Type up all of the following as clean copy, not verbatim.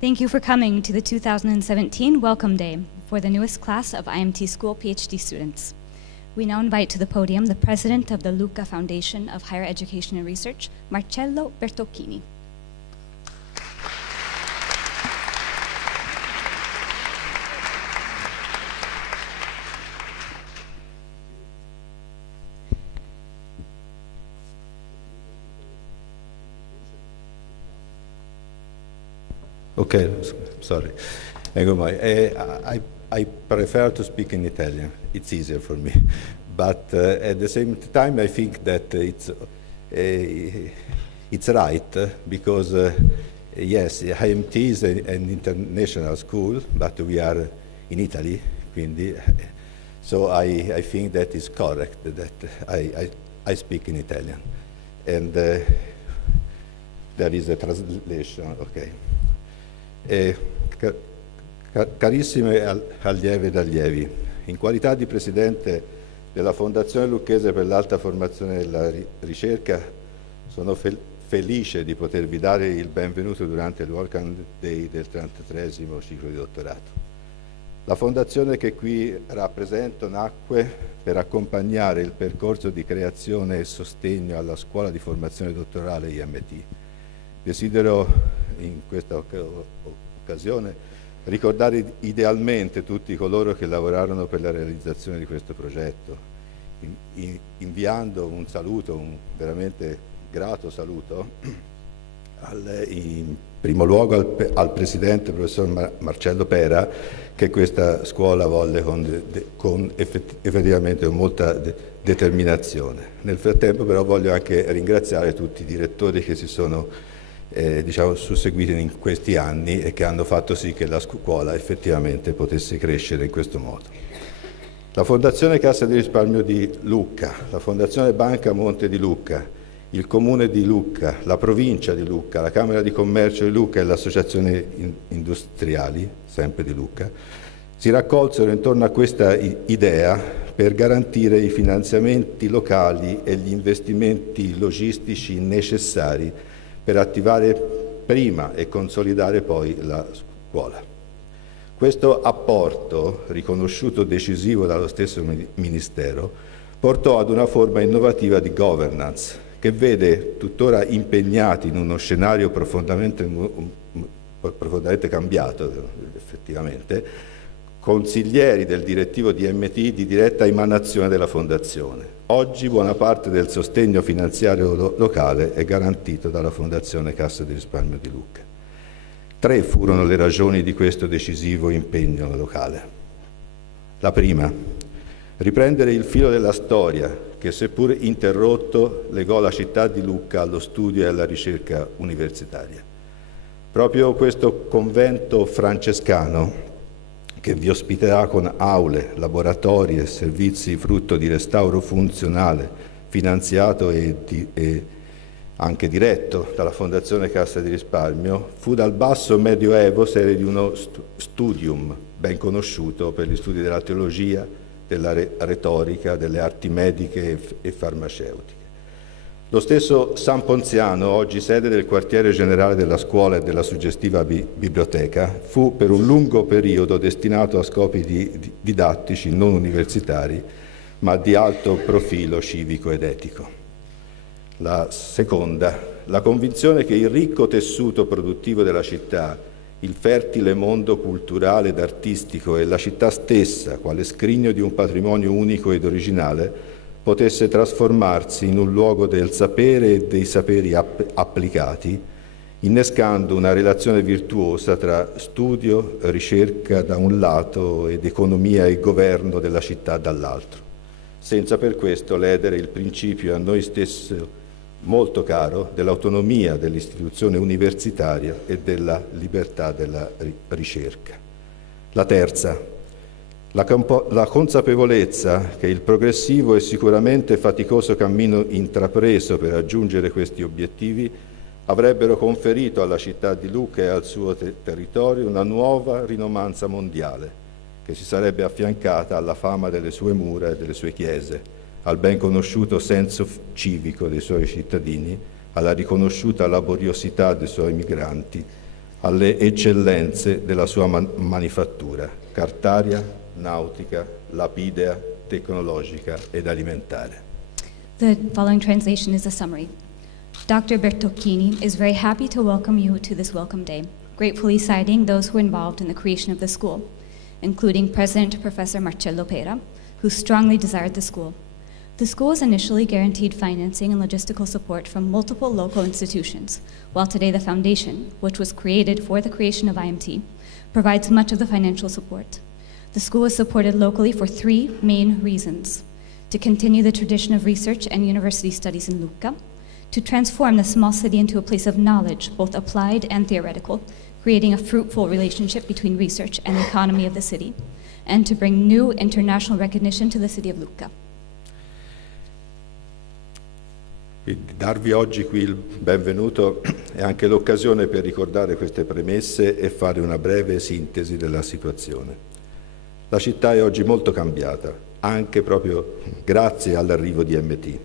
Thank you for coming to the 2017 Welcome Day for the newest class of IMT School PhD students. We now invite to the podium the President of the Lucca Foundation of Higher Education and Research, Marcello Bertocchini. Okay, sorry. I prefer to speak in Italian. It's easier for me. But at the same time, I think that it's right because, yes, IMT is an international school, but we are in Italy, quindi, so I think that is correct that I speak in Italian. And there is a translation, okay. Carissime allievi ed allievi, in qualità di Presidente della Fondazione Lucchese per l'Alta Formazione e la Ricerca, sono felice di potervi dare il benvenuto durante il Welcome Day del 33esimo ciclo di dottorato. La Fondazione che qui rappresento nacque per accompagnare il percorso di creazione e sostegno alla Scuola di Formazione Dottorale IMT. Desidero in questa occasione ricordare idealmente tutti coloro che lavorarono per la realizzazione di questo progetto, inviando un saluto, un veramente grato saluto, in primo luogo al Presidente, professor Marcello Pera, che questa scuola volle effettivamente con molta determinazione. Nel frattempo però voglio anche ringraziare tutti i direttori che si sono susseguiti in questi anni e che hanno fatto sì che la scuola effettivamente potesse crescere in questo modo. La Fondazione Cassa di Risparmio di Lucca, la Fondazione Banca Monte di Lucca, il Comune di Lucca, la Provincia di Lucca, la Camera di Commercio di Lucca e l'Associazione Industriali, sempre di Lucca, si raccolsero intorno a questa idea per garantire i finanziamenti locali e gli investimenti logistici necessari per attivare prima e consolidare poi la scuola. Questo apporto, riconosciuto decisivo dallo stesso Ministero, portò ad una forma innovativa di governance che vede tuttora impegnati in uno scenario profondamente cambiato, effettivamente, consiglieri del direttivo di IMT di diretta emanazione della Fondazione. Oggi buona parte del sostegno finanziario locale è garantito dalla Fondazione Cassa di Risparmio di Lucca. 3 furono le ragioni di questo decisivo impegno locale. La prima, riprendere il filo della storia che, seppur interrotto, legò la città di Lucca allo studio e alla ricerca universitaria. Proprio questo convento francescano, che vi ospiterà con aule, laboratori e servizi frutto di restauro funzionale, finanziato e anche diretto dalla Fondazione Cassa di Risparmio, fu dal basso Medioevo sede di uno studium ben conosciuto per gli studi della teologia, della retorica, delle arti mediche e farmaceutiche. Lo stesso San Ponziano, oggi sede del quartiere generale della scuola e della suggestiva biblioteca, fu per un lungo periodo destinato a scopi didattici non universitari, ma di alto profilo civico ed etico. La seconda, la convinzione che il ricco tessuto produttivo della città, il fertile mondo culturale ed artistico e la città stessa, quale scrigno di un patrimonio unico ed originale, potesse trasformarsi in un luogo del sapere e dei saperi applicati, innescando una relazione virtuosa tra studio, ricerca da un lato ed economia e governo della città dall'altro, senza per questo ledere il principio a noi stesso molto caro dell'autonomia dell'istituzione universitaria e della libertà della ricerca. La terza, la consapevolezza che il progressivo e sicuramente faticoso cammino intrapreso per raggiungere questi obiettivi avrebbero conferito alla città di Lucca e al suo territorio una nuova rinomanza mondiale, che si sarebbe affiancata alla fama delle sue mura e delle sue chiese, al ben conosciuto senso civico dei suoi cittadini, alla riconosciuta laboriosità dei suoi migranti, alle eccellenze della sua manifattura, cartaria, nautica, lapidea, tecnologica ed alimentare. The following translation is a summary. Dr. Bertocchini is very happy to welcome you to this welcome day, gratefully citing those who were involved in the creation of the school, including President Professor Marcello Pera, who strongly desired the school. The school was initially guaranteed financing and logistical support from multiple local institutions, while today the foundation, which was created for the creation of IMT, provides much of the financial support. The school is supported locally for three main reasons: to continue the tradition of research and university studies in Lucca, to transform the small city into a place of knowledge, both applied and theoretical, creating a fruitful relationship between research and the economy of the city, and to bring new international recognition to the city of Lucca. Darvi oggi qui il benvenuto è anche l'occasione per ricordare queste premesse e fare una breve sintesi della situazione. La città è oggi molto cambiata, anche proprio grazie all'arrivo di IMT.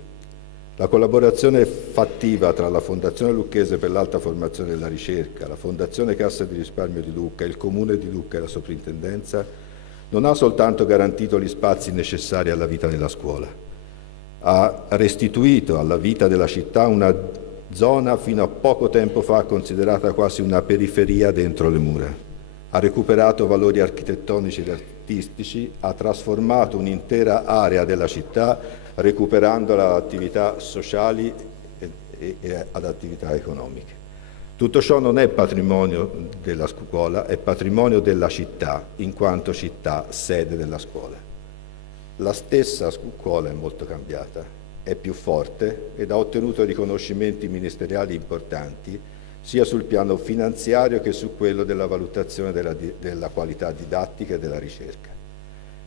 La collaborazione fattiva tra la Fondazione Lucchese per l'Alta Formazione e la Ricerca, la Fondazione Cassa di Risparmio di Lucca, il Comune di Lucca e la Soprintendenza non ha soltanto garantito gli spazi necessari alla vita della scuola, ha restituito alla vita della città una zona fino a poco tempo fa considerata quasi una periferia dentro le mura, ha recuperato valori architettonici ed artistici, ha trasformato un'intera area della città recuperandola ad attività sociali e ad attività economiche. Tutto ciò non è patrimonio della scuola, è patrimonio della città, in quanto città sede della scuola. La stessa scuola è molto cambiata, è più forte ed ha ottenuto riconoscimenti ministeriali importanti sia sul piano finanziario che su quello della valutazione della qualità didattica e della ricerca.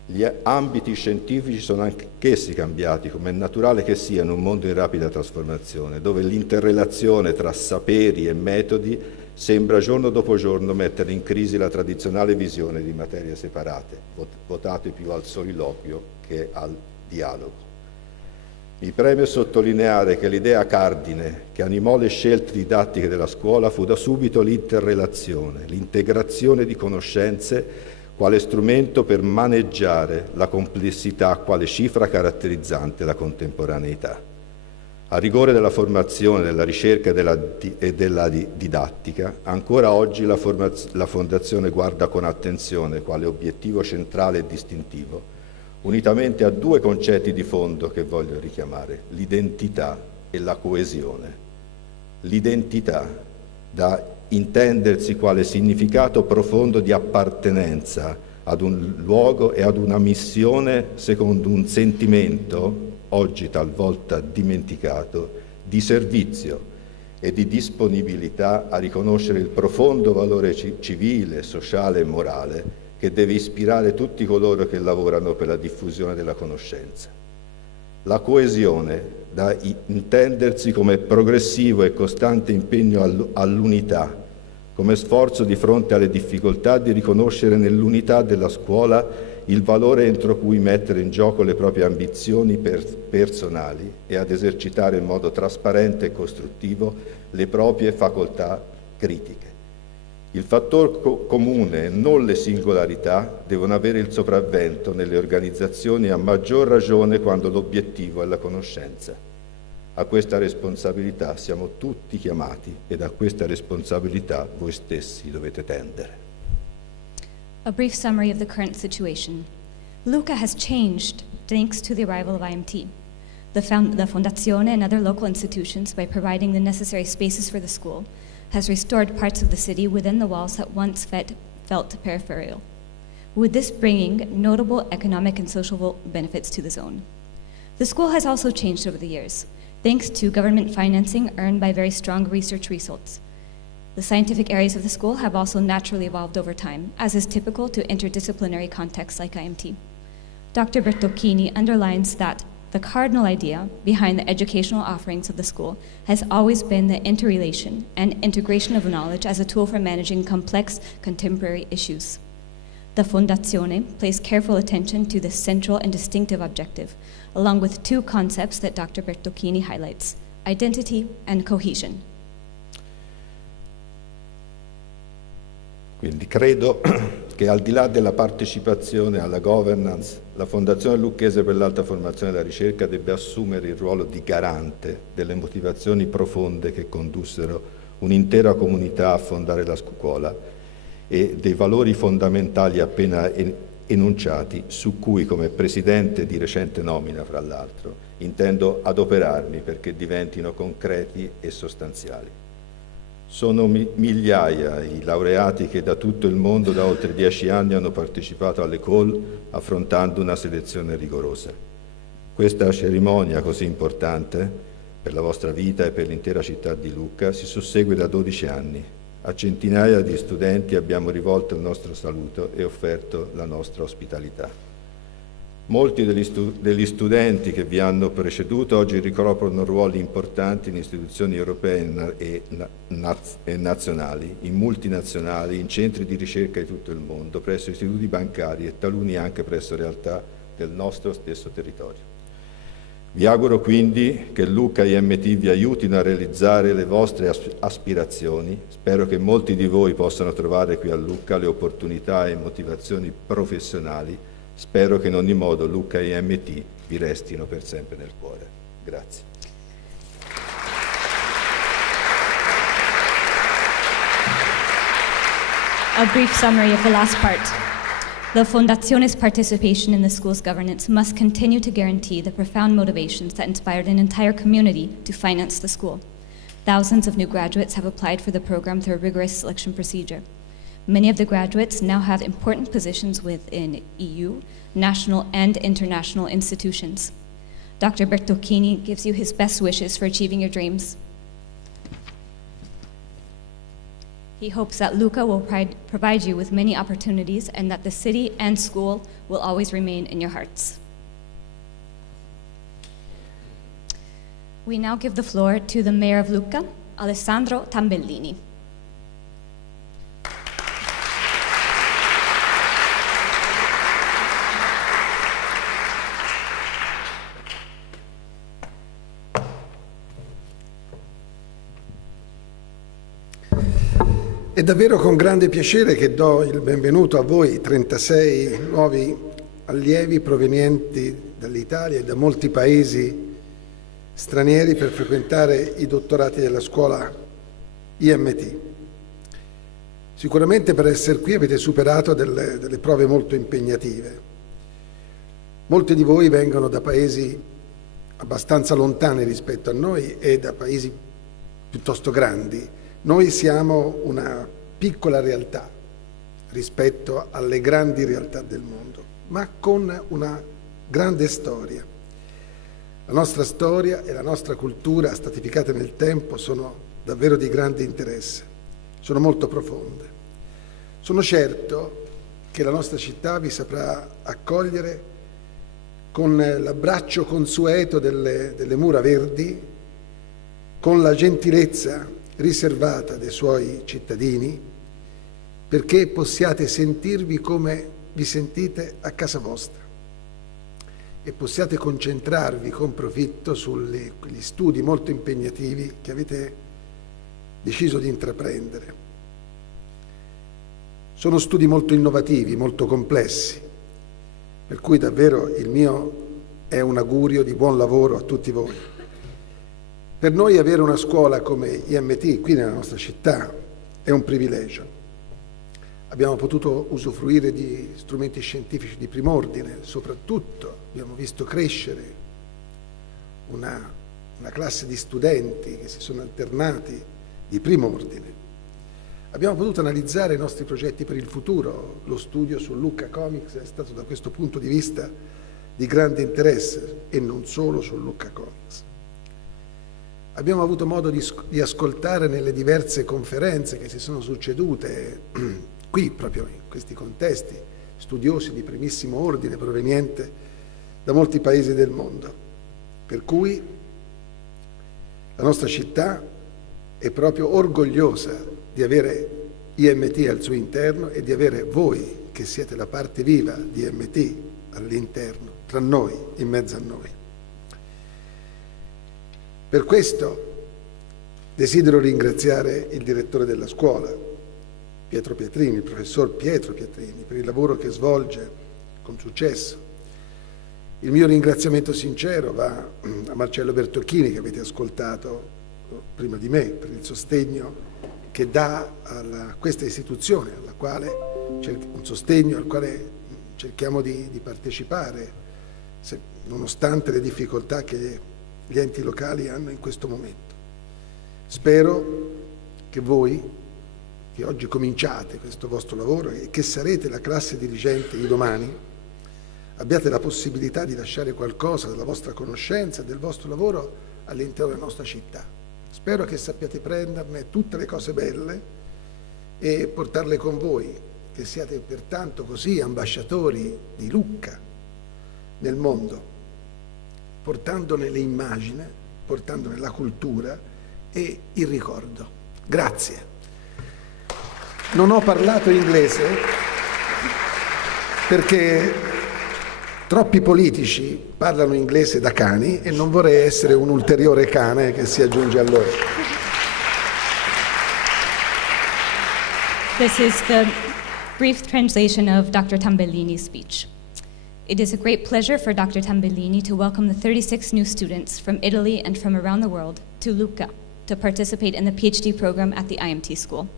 Gli ambiti scientifici sono anch'essi cambiati, come è naturale che sia in un mondo in rapida trasformazione, dove l'interrelazione tra saperi e metodi sembra giorno dopo giorno mettere in crisi la tradizionale visione di materie separate, votate più al soliloquio che al dialogo. Mi preme sottolineare che l'idea cardine che animò le scelte didattiche della scuola fu da subito l'interrelazione, l'integrazione di conoscenze quale strumento per maneggiare la complessità quale cifra caratterizzante la contemporaneità. A rigore della formazione, della ricerca e della didattica, ancora oggi la Fondazione guarda con attenzione quale obiettivo centrale e distintivo, unitamente a due concetti di fondo che voglio richiamare: l'identità e la coesione. L'identità, da intendersi quale significato profondo di appartenenza ad un luogo e ad una missione secondo un sentimento, oggi talvolta dimenticato, di servizio e di disponibilità a riconoscere il profondo valore civile, sociale e morale che deve ispirare tutti coloro che lavorano per la diffusione della conoscenza. La coesione, da intendersi come progressivo e costante impegno all'unità, come sforzo di fronte alle difficoltà di riconoscere nell'unità della scuola il valore entro cui mettere in gioco le proprie ambizioni personali e ad esercitare in modo trasparente e costruttivo le proprie facoltà critiche. Il fattore comune, non le singolarità, devono avere il sopravvento nelle organizzazioni, a maggior ragione quando l'obiettivo è la conoscenza. A questa responsabilità siamo tutti chiamati ed a questa responsabilità voi stessi dovete tendere. A brief summary of the current situation. Lucca has changed thanks to the arrival of IMT. The Fondazione and other local institutions, by providing the necessary spaces for the school, has restored parts of the city within the walls that once felt peripheral, with this bringing notable economic and social benefits to the zone. The school has also changed over the years, thanks to government financing earned by very strong research results. The scientific areas of the school have also naturally evolved over time, as is typical to interdisciplinary contexts like IMT. Dr. Bertocchini underlines that the cardinal idea behind the educational offerings of the school has always been the interrelation and integration of knowledge as a tool for managing complex contemporary issues. The Fondazione pays careful attention to this central and distinctive objective, along with two concepts that Dr. Bertocchini highlights: identity and cohesion. Quindi credo che al di là della partecipazione alla governance, la Fondazione Lucchese per l'Alta Formazione e la Ricerca debba assumere il ruolo di garante delle motivazioni profonde che condussero un'intera comunità a fondare la scuola e dei valori fondamentali appena enunciati, su cui come Presidente di recente nomina, fra l'altro, intendo adoperarmi perché diventino concreti e sostanziali. Sono migliaia i laureati che da tutto il mondo da oltre 10 anni hanno partecipato all'École affrontando una selezione rigorosa. Questa cerimonia così importante per la vostra vita e per l'intera città di Lucca si sussegue da 12 anni. A centinaia di studenti abbiamo rivolto il nostro saluto e offerto la nostra ospitalità. Molti degli studenti che vi hanno preceduto oggi ricoprono ruoli importanti in istituzioni europee e nazionali, in multinazionali, in centri di ricerca di tutto il mondo, presso istituti bancari e taluni anche presso realtà del nostro stesso territorio. Vi auguro quindi che Lucca IMT vi aiutino a realizzare le vostre aspirazioni. Spero che molti di voi possano trovare qui a Lucca le opportunità e motivazioni professionali. Spero che in ogni modo Lucca IMT vi restino per sempre nel cuore. Grazie. A brief summary of the last part. The Fondazione's participation in the school's governance must continue to guarantee the profound motivations that inspired an entire community to finance the school. Thousands of new graduates have applied for the program through a rigorous selection procedure. Many of the graduates now have important positions within EU, national, and international institutions. Dr. Bertocchini gives you his best wishes for achieving your dreams. He hopes that Lucca will provide you with many opportunities and that the city and school will always remain in your hearts. We now give the floor to the Mayor of Lucca, Alessandro Tambellini. È davvero con grande piacere che do il benvenuto a voi 36 nuovi allievi provenienti dall'Italia e da molti paesi stranieri per frequentare i dottorati della scuola IMT. Sicuramente per essere qui avete superato delle prove molto impegnative. Molti di voi vengono da paesi abbastanza lontani rispetto a noi e da paesi piuttosto grandi. Noi siamo una piccola realtà rispetto alle grandi realtà del mondo, ma con una grande storia. La nostra storia e la nostra cultura, stratificate nel tempo, sono davvero di grande interesse, sono molto profonde. Sono certo che la nostra città vi saprà accogliere con l'abbraccio consueto delle mura verdi, con la gentilezza riservata dei suoi cittadini, perché possiate sentirvi come vi sentite a casa vostra e possiate concentrarvi con profitto sugli studi molto impegnativi che avete deciso di intraprendere. Sono studi molto innovativi, molto complessi, per cui davvero il mio è un augurio di buon lavoro a tutti voi. Per noi avere una scuola come IMT qui nella nostra città è un privilegio. Abbiamo potuto usufruire di strumenti scientifici di prim'ordine, soprattutto abbiamo visto crescere una classe di studenti che si sono alternati di prim'ordine. Abbiamo potuto analizzare i nostri progetti per il futuro. Lo studio su Lucca Comics è stato da questo punto di vista di grande interesse e non solo su Lucca Comics. Abbiamo avuto modo di ascoltare nelle diverse conferenze che si sono succedute qui, proprio in questi contesti, studiosi di primissimo ordine proveniente da molti paesi del mondo. Per cui la nostra città è proprio orgogliosa di avere IMT al suo interno e di avere voi, che siete la parte viva di IMT all'interno, tra noi, in mezzo a noi. Per questo desidero ringraziare il direttore della scuola, Pietro Pietrini, il professor Pietro Pietrini, per il lavoro che svolge con successo. Il mio ringraziamento sincero va a Marcello Bertocchini, che avete ascoltato prima di me, per il sostegno che dà a questa istituzione, un sostegno al quale cerchiamo di partecipare, nonostante le difficoltà che gli enti locali hanno in questo momento. Spero che voi, che oggi cominciate questo vostro lavoro e che sarete la classe dirigente di domani, abbiate la possibilità di lasciare qualcosa della vostra conoscenza e del vostro lavoro all'interno della nostra città. Spero che sappiate prenderne tutte le cose belle e portarle con voi, che siate pertanto così ambasciatori di Lucca nel mondo, portandone le immagini, portandone la cultura e il ricordo. Grazie. Non ho parlato inglese perché troppi politici parlano inglese da cani e non vorrei essere un ulteriore cane che si aggiunge a loro. This is the brief translation of Dr. Tambellini's speech. It is a great pleasure for Dr. Tambellini to welcome the 36 new students from Italy and from around the world to Lucca to participate in the PhD program at the IMT school.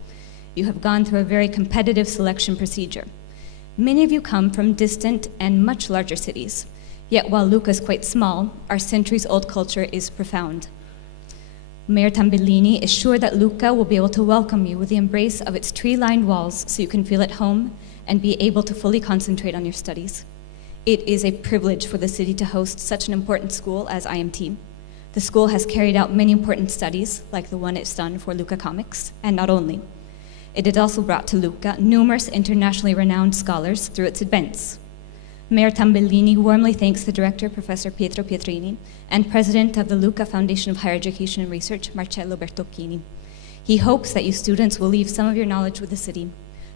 You have gone through a very competitive selection procedure. Many of you come from distant and much larger cities, yet while Lucca is quite small, our centuries-old culture is profound. Mayor Tambellini is sure that Lucca will be able to welcome you with the embrace of its tree-lined walls so you can feel at home and be able to fully concentrate on your studies. It is a privilege for the city to host such an important school as IMT. The school has carried out many important studies, like the one it's done for Lucca Comics, and not only. It has also brought to Lucca numerous internationally renowned scholars through its events. Mayor Tambellini warmly thanks the director, Professor Pietro Pietrini, and president of the Lucca Foundation of Higher Education and Research, Marcello Bertocchini. He hopes that you students will leave some of your knowledge with the city,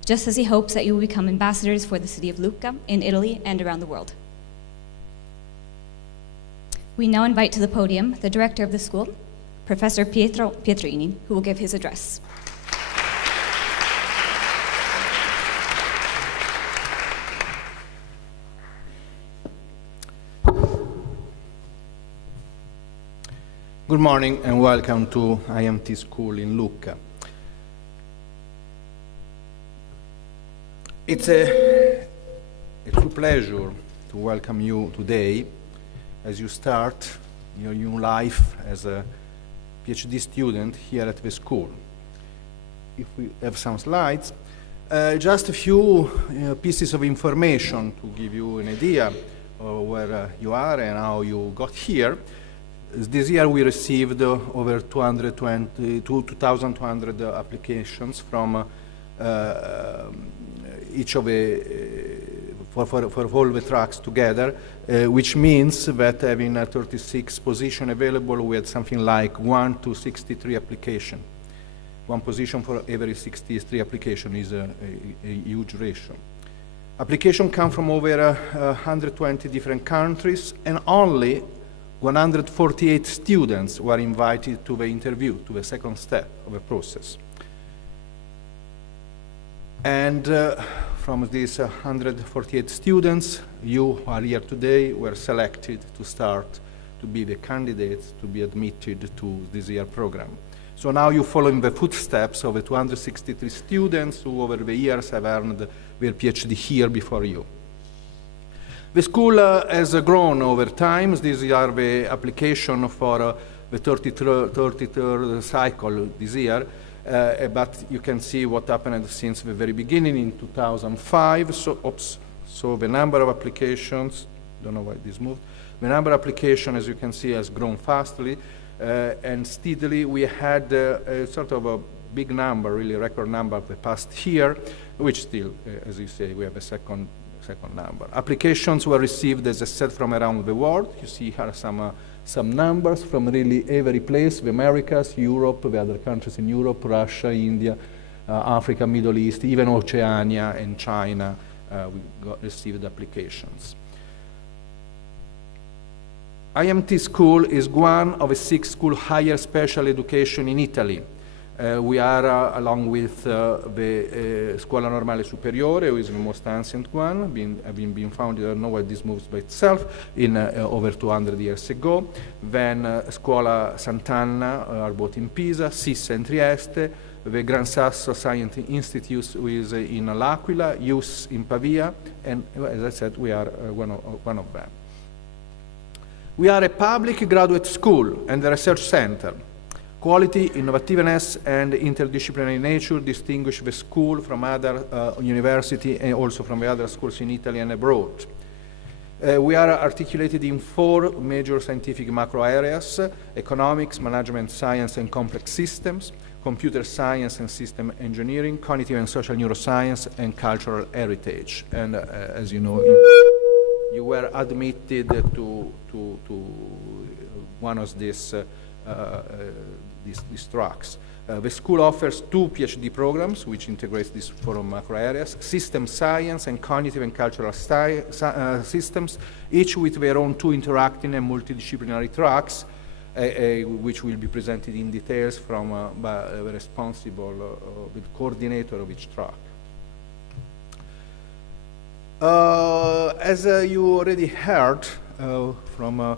just as he hopes that you will become ambassadors for the city of Lucca in Italy and around the world. We now invite to the podium the director of the school, Professor Pietro Pietrini, who will give his address. Good morning and welcome to IMT School in Lucca. It's a true pleasure to welcome you today as you start your new life as a PhD student here at the school. If we have some slides, just a few pieces of information to give you an idea of where you are and how you got here. This year we received over 2,200 applications from each of the, for all the tracks together, which means that having 36 positions available, we had something like 1 to 63 applications. One position for every 63 application is a huge ratio. Applications come from over 120 different countries, and only 148 students were invited to the interview, to the second step of the process. And from these 148 students, you who are here today were selected to start to be the candidates to be admitted to this year program. So now you follow in the footsteps of the 263 students who over the years have earned their PhD here before you. The school has grown over time. These are the application for the 33rd cycle this year, but you can see what happened since the very beginning in 2005. So the number of applications, don't know why this moved, the number of applications, as you can see, has grown fastly and steadily. We had a sort of a big number, really record number of the past year, which still, as you say, we have a second number. Applications were received, as I said, from around the world. You see here some numbers from really every place, the Americas, Europe, the other countries in Europe, Russia, India, Africa, Middle East, even Oceania and China, we received applications. IMT School is one of the 6 schools higher special education in Italy. We are, along with the Scuola Normale Superiore, who is the most ancient one, having been founded, I don't know why this moves by itself, in over 200 years ago. Then Scuola Sant'Anna are both in Pisa, SIS in Trieste, the Gran Sasso Science Institute is in L'Aquila, IUS in Pavia, and as I said, we are one of them. We are a public graduate school and a research center. Quality, innovativeness, and interdisciplinary nature distinguish the school from other universities and also from the other schools in Italy and abroad. We are articulated in 4 major scientific macro areas: economics, management science and complex systems, computer science and system engineering, cognitive and social neuroscience, and cultural heritage. And as you know, you were admitted to one of these tracks. The school offers 2 PhD programs, which integrates these 4 macro areas: system science and cognitive and cultural systems, each with their own 2 interacting and multidisciplinary tracks, which will be presented in details from by the responsible, the coordinator of each track. As you already heard from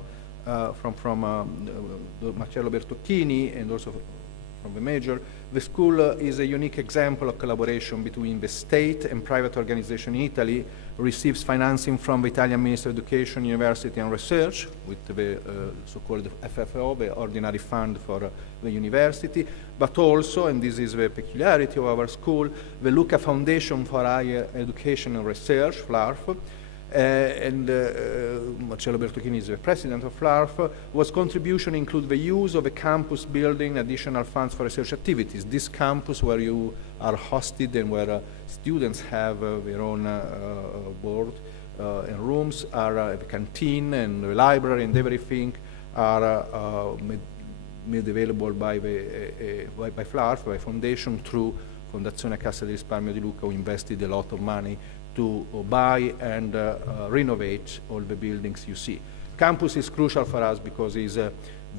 Marcello Bertocchini and also from the Major, the school is a unique example of collaboration between the state and private organization in Italy, receives financing from the Italian Ministry of Education, University and Research, with the so-called FFO, the Ordinary Fund for the university, but also, and this is the peculiarity of our school, the Lucca Foundation for Higher Education and Research, FLARF, and Marcello Bertocchini is the president of FLARF, was contribution include the use of a campus building, additional funds for research activities. This campus where you are hosted and where students have their own board and rooms, are the canteen and the library and everything are made available by FLARF, by foundation, through Fondazione Cassa di Risparmio di Lucca, who invested a lot of money to buy and renovate all the buildings you see. Campus is crucial for us because it's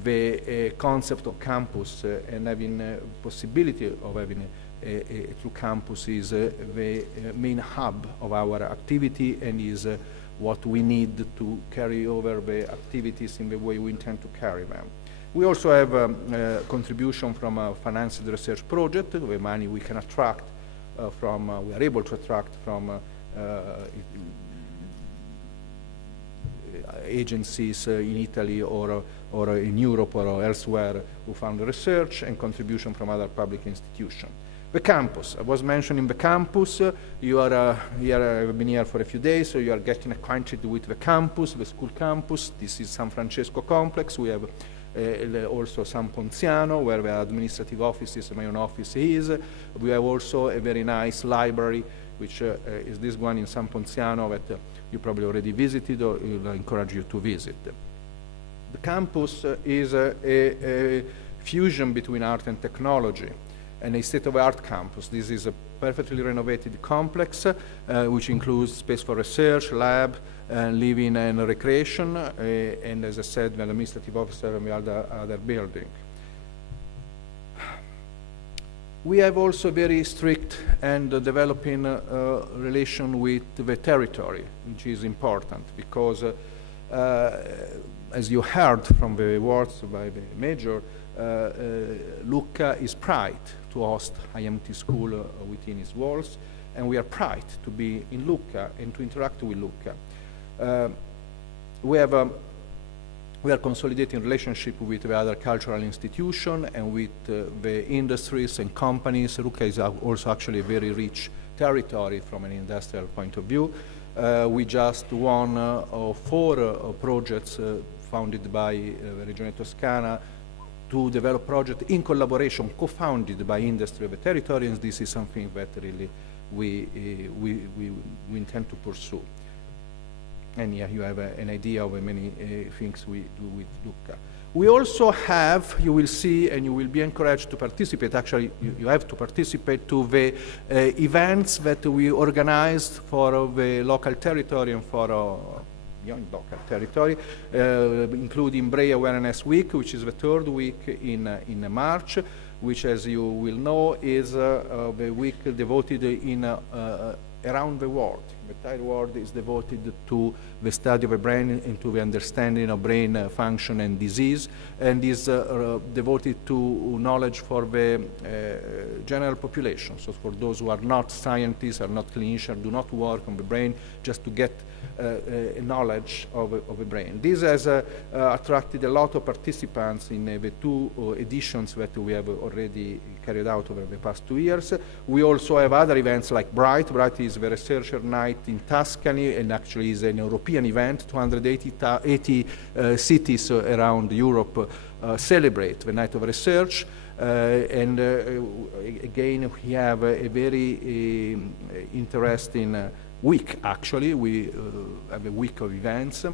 the concept of campus and having possibility of having a true campus is the main hub of our activity and is what we need to carry over the activities in the way we intend to carry them. We also have a contribution from a financed research project, the money we can attract we are able to attract from agencies in Italy or in Europe or elsewhere who fund research, and contribution from other public institutions. The campus, I was mentioning the campus. You are here, I've been here for a few days, so you are getting acquainted with the campus, the school campus. This is San Francesco complex. We have also San Ponziano, where the administrative offices, my own office is. We have also a very nice library, which is this one in San Ponziano that you probably already visited or I encourage you to visit. The campus is a fusion between art and technology and a state-of-the-art campus. This is a perfectly renovated complex which includes space for research, lab, living and recreation, and as I said, the administrative officer and the other building. We have also very strict and developing relation with the territory, which is important because, as you heard from the words by the Major, Lucca is proud to host IMT school within its walls, and we are proud to be in Lucca and to interact with Lucca. We are consolidating relationship with the other cultural institutions and with the industries and companies. Lucca is also actually a very rich territory from an industrial point of view. We just won 4 projects founded by the Regione Toscana to develop projects in collaboration, co-founded by industry of the territory, and this is something that really we intend to pursue. And yeah, you have an idea of many things we do with Lucca. We also have, you will see, and you will be encouraged to participate, actually you have to participate to the events that we organized for the local territory and for beyond local territory, including Braille Awareness Week, which is the 3rd week in March. which, as you will know, is the week devoted around the world. The entire world is devoted to the study of the brain and to the understanding of brain function and disease, and is devoted to knowledge for the general population. So for those who are not scientists, are not clinicians, do not work on the brain, just to get knowledge of the brain. This has attracted a lot of participants in the two editions that we have already carried out over the past 2 years. We also have other events like Bright. Bright is the Researcher Night in Tuscany, and actually is an European event. 280 cities around Europe celebrate the Night of Research. Again, we have a very interesting week, actually. We have a week of events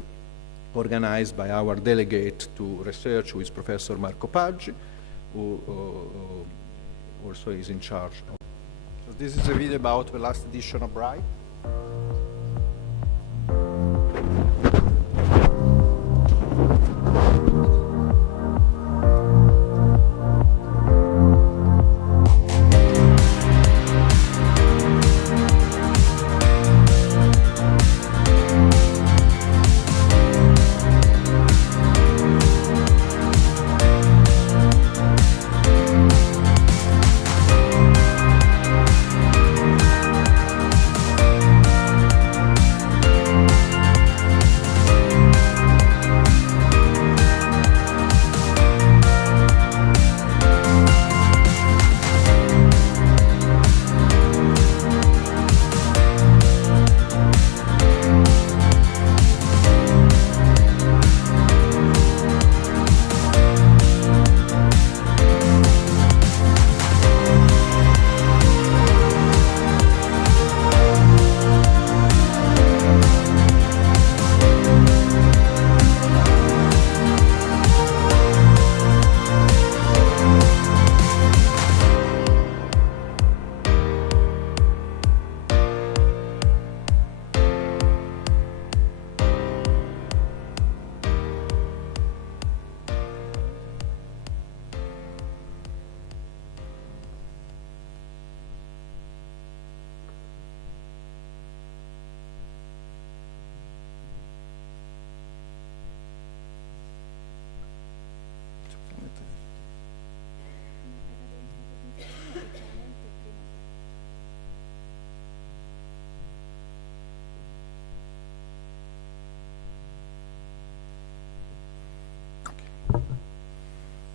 organized by our delegate to research, who is Professor Marco Paggi, who also is in charge. So this is a video about the last edition of Bright.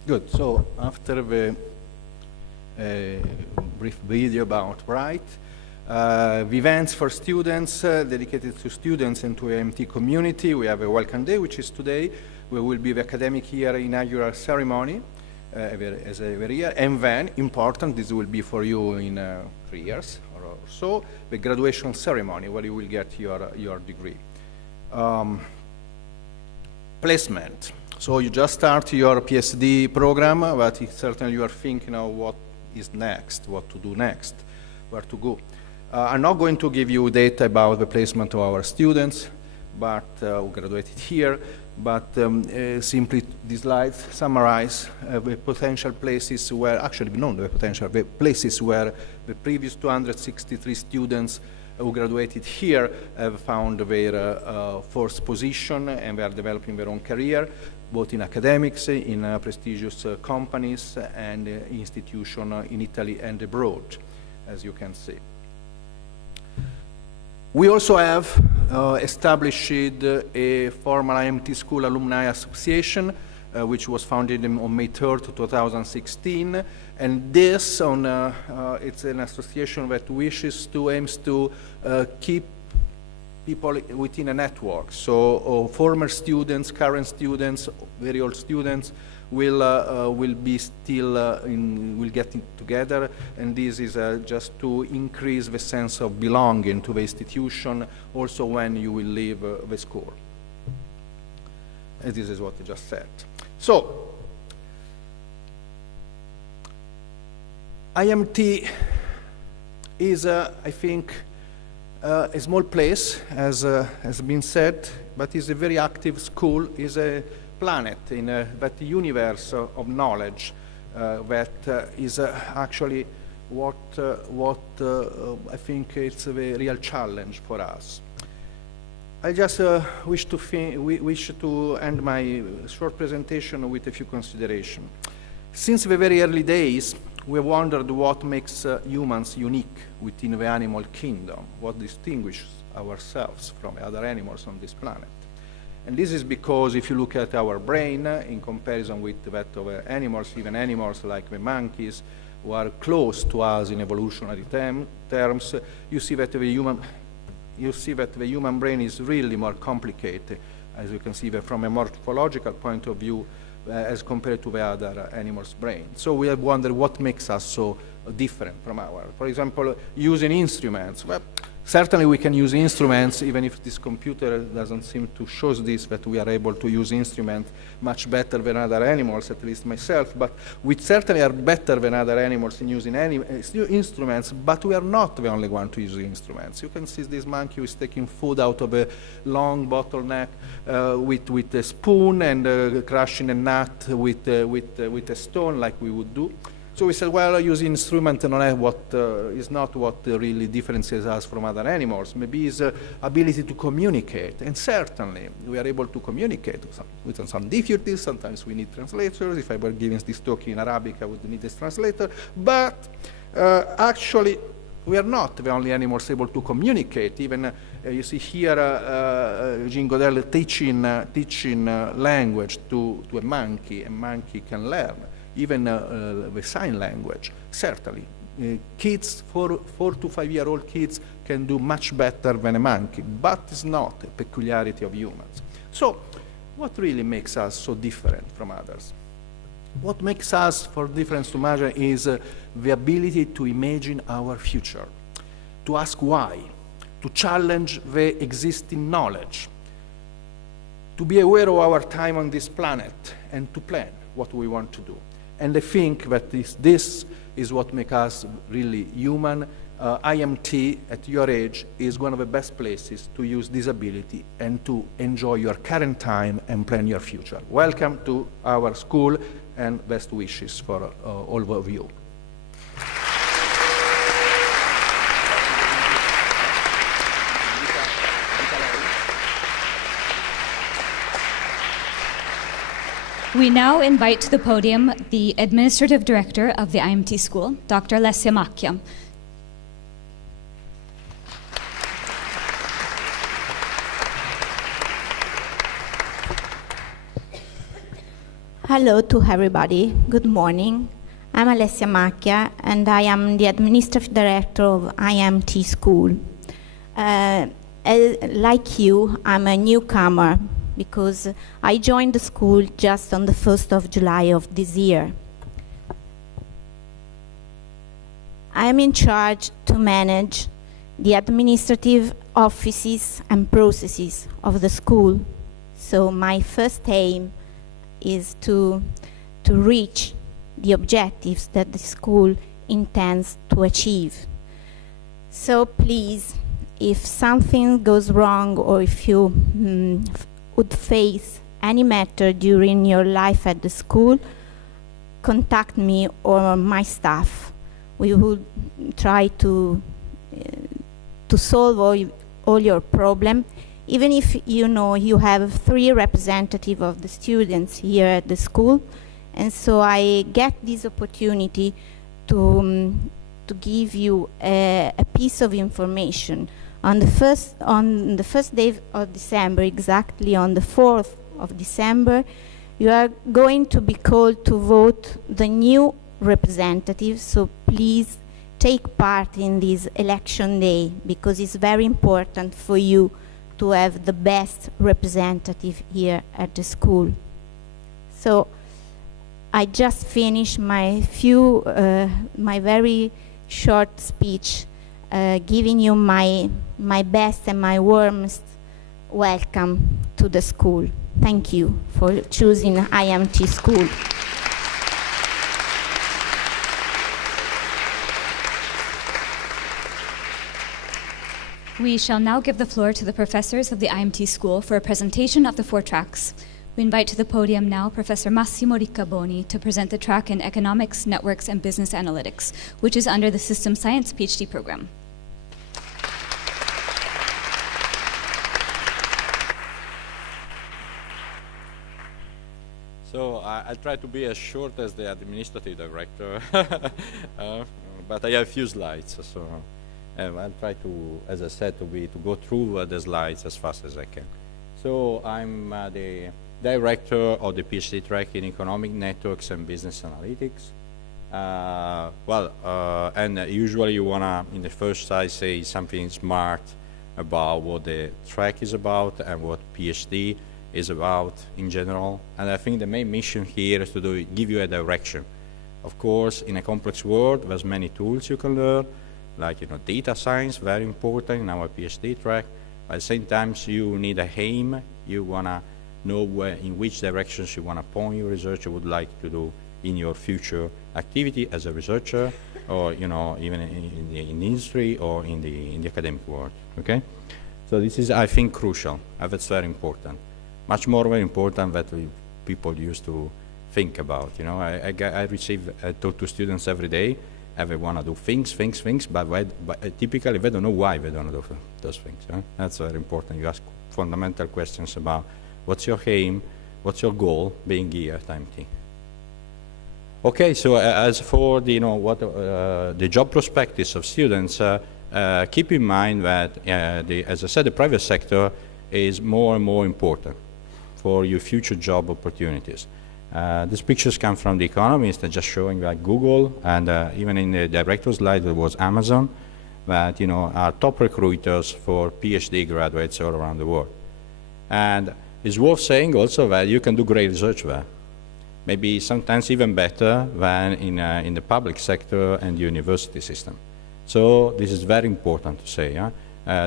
Good. So after the brief video about Bright, the events for students dedicated to students and to IMT community, we have a welcome day, which is today. We will be the academic year inaugural ceremony as every year, and then, important, this will be for you in 3 years or so, the graduation ceremony, where you will get your degree. Placement. So you just start your PhD program, but certainly you are thinking of what is next, what to do next, where to go. I'm not going to give you data about the placement of our students, but who graduated here, but simply these slides summarize the potential places where, actually not the potential, the places where the previous 263 students who graduated here have found their first position, and they are developing their own career, both in academics, in prestigious companies and institutions in Italy and abroad, as you can see. We also have established a formal IMT School Alumni Association, which was founded on May 3rd, 2016. And this, it's an association that aims to keep people within a network. So former students, current students, very old students will be still will get together, and this is just to increase the sense of belonging to the institution, also when you will leave the school. And this is what I just said. So, IMT is, I think, a small place, as has been said, but is a very active school, is a planet in that universe of knowledge that is actually what I think it's a very real challenge for us. I just wish to end my short presentation with a few considerations. Since the very early days, we wondered what makes humans unique within the animal kingdom, what distinguishes ourselves from other animals on this planet. And this is because if you look at our brain in comparison with that of animals, even animals like the monkeys, who are close to us in evolutionary terms, you see that the human brain is really more complicated, as you can see that from a morphological point of view, as compared to the other animals' brain. So we have wondered what makes us so different from ours. For example, using instruments. Well, certainly we can use instruments, even if this computer doesn't seem to show this, that we are able to use instruments much better than other animals, at least myself, but we certainly are better than other animals in using instruments, but we are not the only one to use instruments. You can see this monkey who is taking food out of a long bottleneck with a spoon and crushing a nut with a stone like we would do. So we said, well, using instrument is not what really differentiates us from other animals. Maybe it's ability to communicate. And certainly, we are able to communicate with some difficulties. Sometimes we need translators. If I were giving this talk in Arabic, I would need a translator. But actually, we are not the only animals able to communicate. Even you see here Jean Godel teaching language to a monkey can learn. Even the sign language, certainly. Kids, 4 to 5 year old kids can do much better than a monkey, but it's not a peculiarity of humans. So what really makes us so different from others? What makes us different from others is the ability to imagine our future, to ask why, to challenge the existing knowledge, to be aware of our time on this planet and to plan what we want to do. And I think that this is what makes us really human. IMT, at your age, is one of the best places to use this ability and to enjoy your current time and plan your future. Welcome to our school and best wishes for all of you. We now invite to the podium the Administrative Director of the IMT School, Dr. Alessia Macchia. Hello to everybody. Good morning. I'm Alessia Macchia, and I am the Administrative Director of IMT School. Like you, I'm a newcomer, because I joined the school just on the 1st of July of this year. I am in charge to manage the administrative offices and processes of the school. So my first aim is to reach the objectives that the school intends to achieve. So please, if something goes wrong or if you would face any matter during your life at the school, contact me or my staff. We will try to solve all your problems, even if you have 3 representatives of the students here at the school. And so I get this opportunity to give you a piece of information. On the first day of December, exactly on the 4th of December, you are going to be called to vote the new representatives. So please take part in this election day, because it's very important for you to have the best representative here at the school. So I just finished my very short speech, giving you my best and my warmest welcome to the school. Thank you for choosing IMT School. We shall now give the floor to the professors of the IMT School for a presentation of the 4 tracks. We invite to the podium now Professor Massimo Riccaboni to present the track in Economics, Networks, and Business Analytics, which is under the System Science PhD program. So I'll try to be as short as the administrative director, but I have a few slides, so I'll try to, as I said, to go through the slides as fast as I can. So I'm the director of the PhD track in Economic Networks and Business Analytics. And usually you wanna, in the first slide, say something smart about what the track is about and what PhD is about in general. And I think the main mission here is to give you a direction. Of course, in a complex world, there's many tools you can learn, like data science, very important in our PhD track. At the same time, you need a aim. You wanna know in which directions you wanna point your research you would like to do in your future activity as a researcher, or even in the industry or in the academic world. Okay, so this is, I think, crucial. That's very important. Much more very important than people used to think about. I talk to students every day. They want to do things, but typically they don't know why they don't do those things. Right? That's very important. You ask fundamental questions about what's your aim, what's your goal being here at IMT. Okay, so as for the job prospectus of students, keep in mind that, as I said, the private sector is more and more important for your future job opportunities. These pictures come from The Economist, just showing that Google, and even in the director's slide there was Amazon, that are top recruiters for PhD graduates all around the world. And it's worth saying also that you can do great research there. Maybe sometimes even better than in the public sector and the university system. So this is very important to say.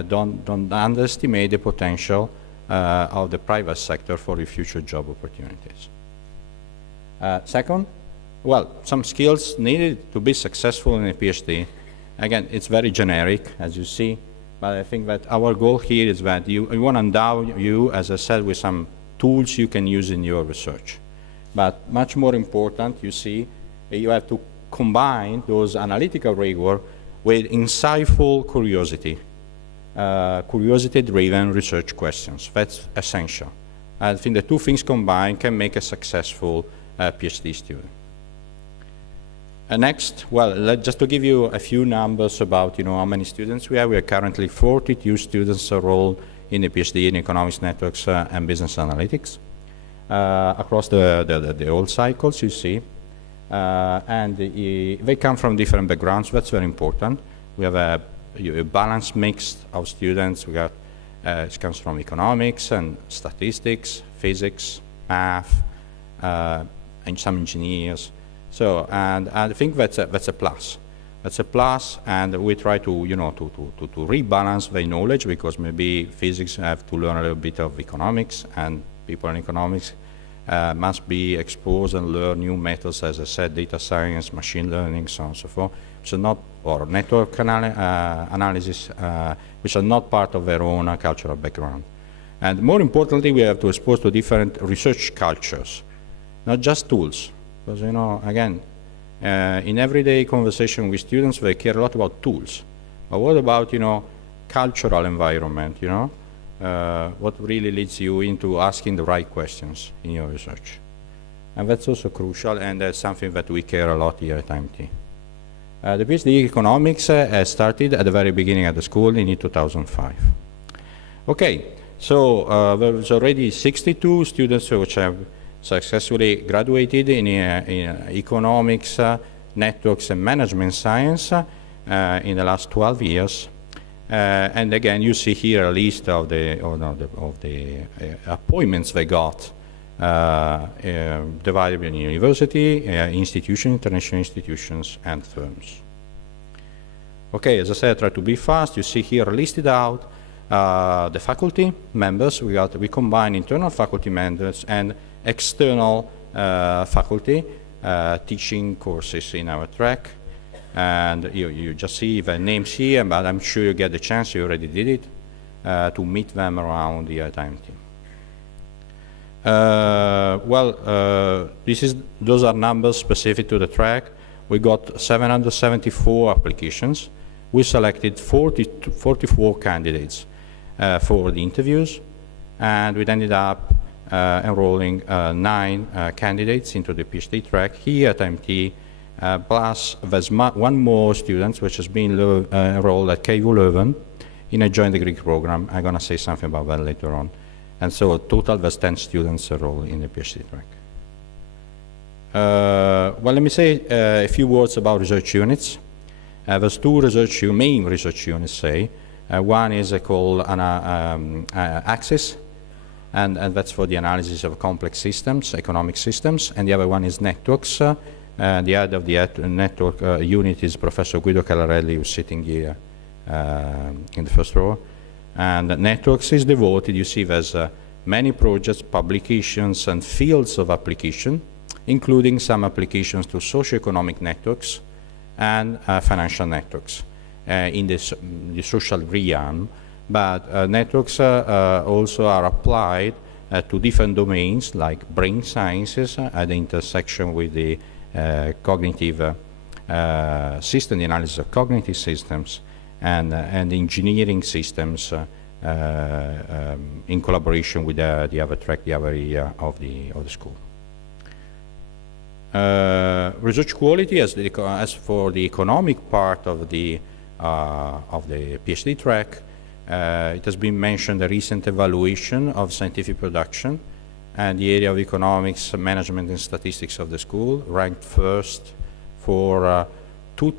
Don't underestimate the potential of the private sector for your future job opportunities. Second, some skills needed to be successful in a PhD. Again, it's very generic, as you see, but I think that our goal here is that we want to endow you, as I said, with some tools you can use in your research. But much more important, you see, you have to combine those analytical rigor with insightful curiosity, curiosity-driven research questions. That's essential. I think the two things combined can make a successful PhD student. Next, just to give you a few numbers about how many students we have. We are currently 42 students enrolled in the PhD in Economics, Networks, and Business Analytics. Across the whole cycles, you see. And they come from different backgrounds. That's very important. We have a balanced mix of students. We got, it comes from economics and statistics, physics, math, and some engineers. So, and I think that's a plus. That's a plus, and we try to, to rebalance the knowledge, because maybe physics have to learn a little bit of economics, and people in economics must be exposed and learn new methods, as I said, data science, machine learning, so on and so forth, which are not, or network analysis, which are not part of their own cultural background. And more importantly, we have to expose to different research cultures, not just tools. Because, again, in everyday conversation with students, they care a lot about tools. But what about, cultural environment, what really leads you into asking the right questions in your research? And that's also crucial, and that's something that we care a lot here at IMT. The PhD Economics started at the very beginning of the school in 2005. Okay, so there was already 62 students which have successfully graduated in economics, networks, and management science in the last 12 years. And again, you see here a list of the appointments they got, divided in university, institutions, international institutions, and firms. Okay, as I said, I try to be fast. You see here listed out the faculty members. We combine internal faculty members and external faculty teaching courses in our track. And you just see the names here, but I'm sure you get the chance, you already did it, to meet them around the IMT. Those are numbers specific to the track. We got 774 applications. We selected 44 candidates for the interviews, and we ended up enrolling 9 candidates into the PhD track here at IMT, plus there's one more student which has been enrolled at KU Leuven in a joint degree program. I'm going to say something about that later on. And so total there's 10 students enrolled in the PhD track. Well, let me say a few words about research units. There's 2 main research units, say. One is called Axis, and that's for the analysis of complex systems, economic systems, and the other one is Networks. The head of the network unit is Professor Guido Calarelli, who's sitting here in the first row. And Networks is devoted, you see there's many projects, publications, and fields of application, including some applications to socioeconomic networks and financial networks in the social realm. But networks also are applied to different domains like brain sciences at the intersection with the cognitive system, the analysis of cognitive systems, and engineering systems in collaboration with the other track, the other area of the school. Research quality, as for the economic part of the PhD track, it has been mentioned the recent evaluation of scientific production, and the area of economics, management, and statistics of the school ranked first for 2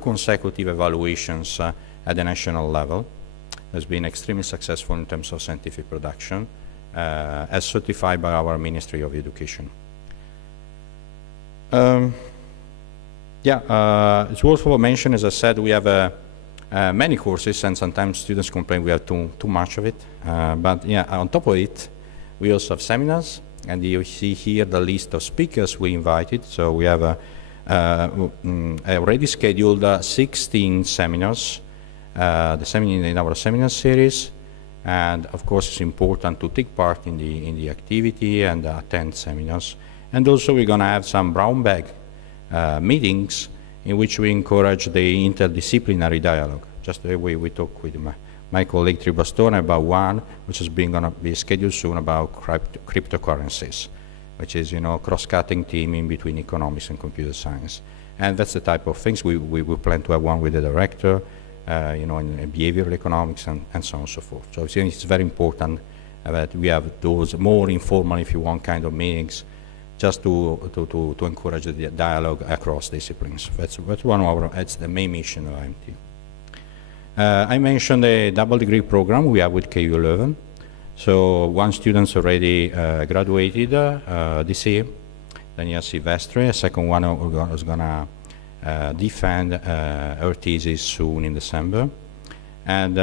consecutive evaluations at the national level. Has been extremely successful in terms of scientific production, as certified by our Ministry of Education. It's worthwhile mention, as I said, we have many courses, and sometimes students complain we have too much of it. But yeah, on top of it, we also have seminars, and you see here the list of speakers we invited. So we have already scheduled 16 seminars, in our seminar series, and of course it's important to take part in the activity and attend seminars. And also we're going to have some brown bag meetings in which we encourage the interdisciplinary dialogue. Just the way we talk with my colleague Tribastone about one, which is going to be scheduled soon, about cryptocurrencies, which is, cross-cutting team in between economics and computer science. And that's the type of things we plan to have one with the director, in behavioral economics and so on and so forth. So I think it's very important that we have those more informal, if you want, kind of meetings, just to encourage the dialogue across disciplines. That's that's the main mission of IMT. I mentioned the double degree program we have with KU Leuven. So one student's already graduated this year, Daniel Silvestre. A second one is going to defend her thesis soon in December, and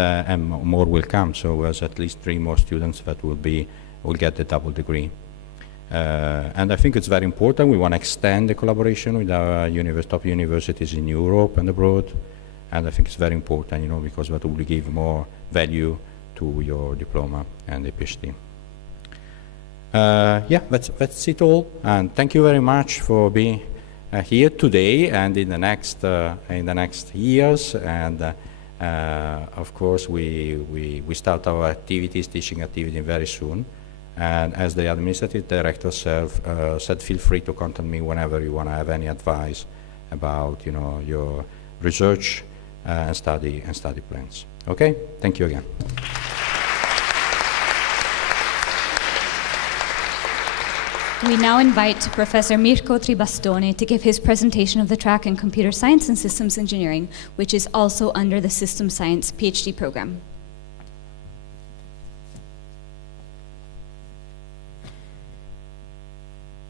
more will come. So there's at least 3 more students that will get the double degree. And I think it's very important. We want to extend the collaboration with our top universities in Europe and abroad. And I think it's very important, because that will give more value to your diploma and the PhD. That's it all. And thank you very much for being here today and in the next years. And of course, we start our teaching activity very soon. And as the administrative director said, feel free to contact me whenever you want to have any advice about your research and study plans. Okay, thank you again. We now invite Professor Mirko Tribastone to give his presentation of the track in Computer Science and Systems Engineering, which is also under the Systems Science PhD program.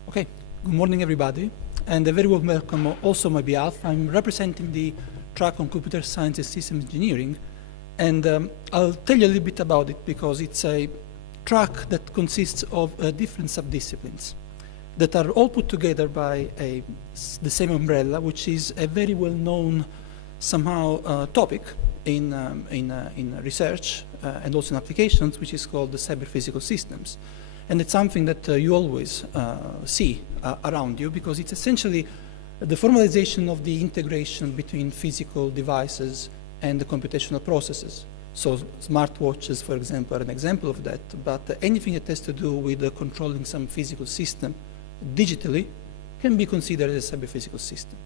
Okay, good morning everybody, and a very warm welcome also on my behalf. I'm representing the track on Computer Science and Systems Engineering, and I'll tell you a little bit about it because it's a track that consists of different subdisciplines that are all put together by the same umbrella, which is a very well-known somehow topic in research and also in applications, which is called the cyber physical systems. And it's something that you always see around you, because it's essentially the formalization of the integration between physical devices and the computational processes. So smartwatches, for example, are an example of that, but anything that has to do with controlling some physical system digitally can be considered as a cyber-physical system.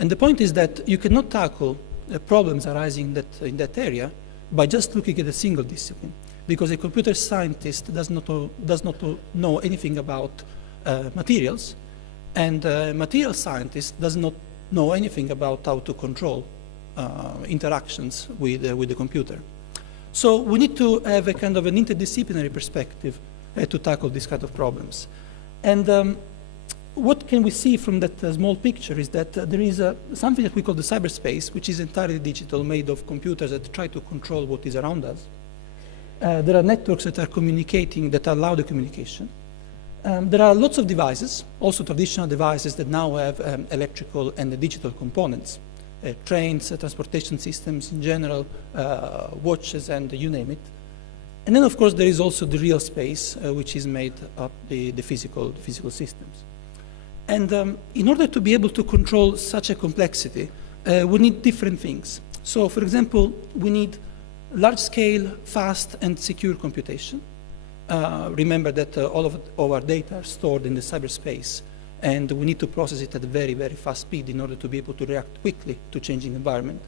And the point is that you cannot tackle problems arising in that area by just looking at a single discipline, because a computer scientist does not know anything about materials, and a material scientist does not know anything about how to control interactions with the computer. So we need to have a kind of an interdisciplinary perspective to tackle these kind of problems. And what can we see from that small picture is that there is something that we call the cyberspace, which is entirely digital, made of computers that try to control what is around us. There are networks that are communicating, that allow the communication. There are lots of devices, also traditional devices that now have electrical and digital components. Trains, transportation systems in general, watches, and you name it. And then, of course, there is also the real space, which is made of the physical systems. And in order to be able to control such a complexity, we need different things. So, for example, we need large-scale, fast, and secure computation. Remember that all of our data are stored in the cyberspace, and we need to process it at a very, very fast speed in order to be able to react quickly to changing environment.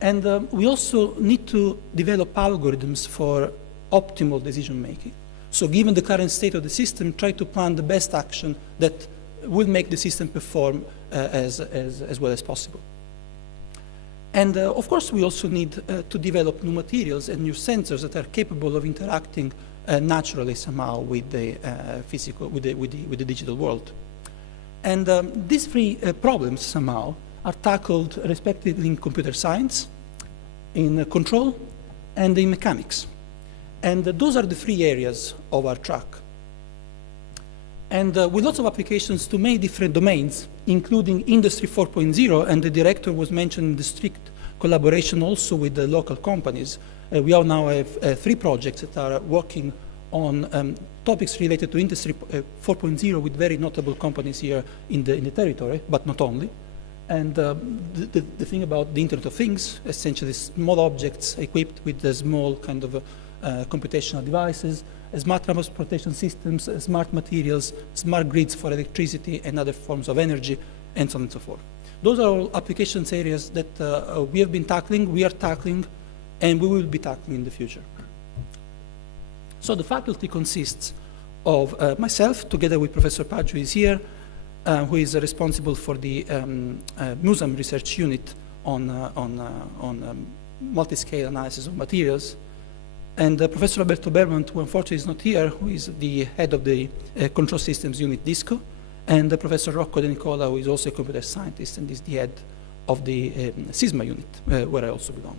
And we also need to develop algorithms for optimal decision making. So given the current state of the system, try to plan the best action that will make the system perform as well as possible. And of course, we also need to develop new materials and new sensors that are capable of interacting naturally somehow with the with the digital world. And these three problems somehow are tackled respectively in computer science, in control, and in mechanics. And those are the three areas of our track. And with lots of applications to many different domains, including Industry 4.0, and the director was mentioning the strict collaboration also with the local companies. We all now have 3 projects that are working on topics related to Industry 4.0 with very notable companies here in the territory, but not only. And the thing about the Internet of Things, essentially small objects equipped with the small kind of computational devices, smart transportation systems, smart materials, smart grids for electricity and other forms of energy, and so on and so forth. Those are all applications areas that we have been tackling, we are tackling, and we will be tackling in the future. So the faculty consists of myself, together with Professor Paju, who is here, who is responsible for the museum research unit on multi-scale analysis of materials, and Professor Alberto Bermont, who unfortunately is not here, who is the head of the control systems unit DISCO, and Professor Rocco De Nicola, who is also a computer scientist and is the head of the SISMA unit, where I also belong.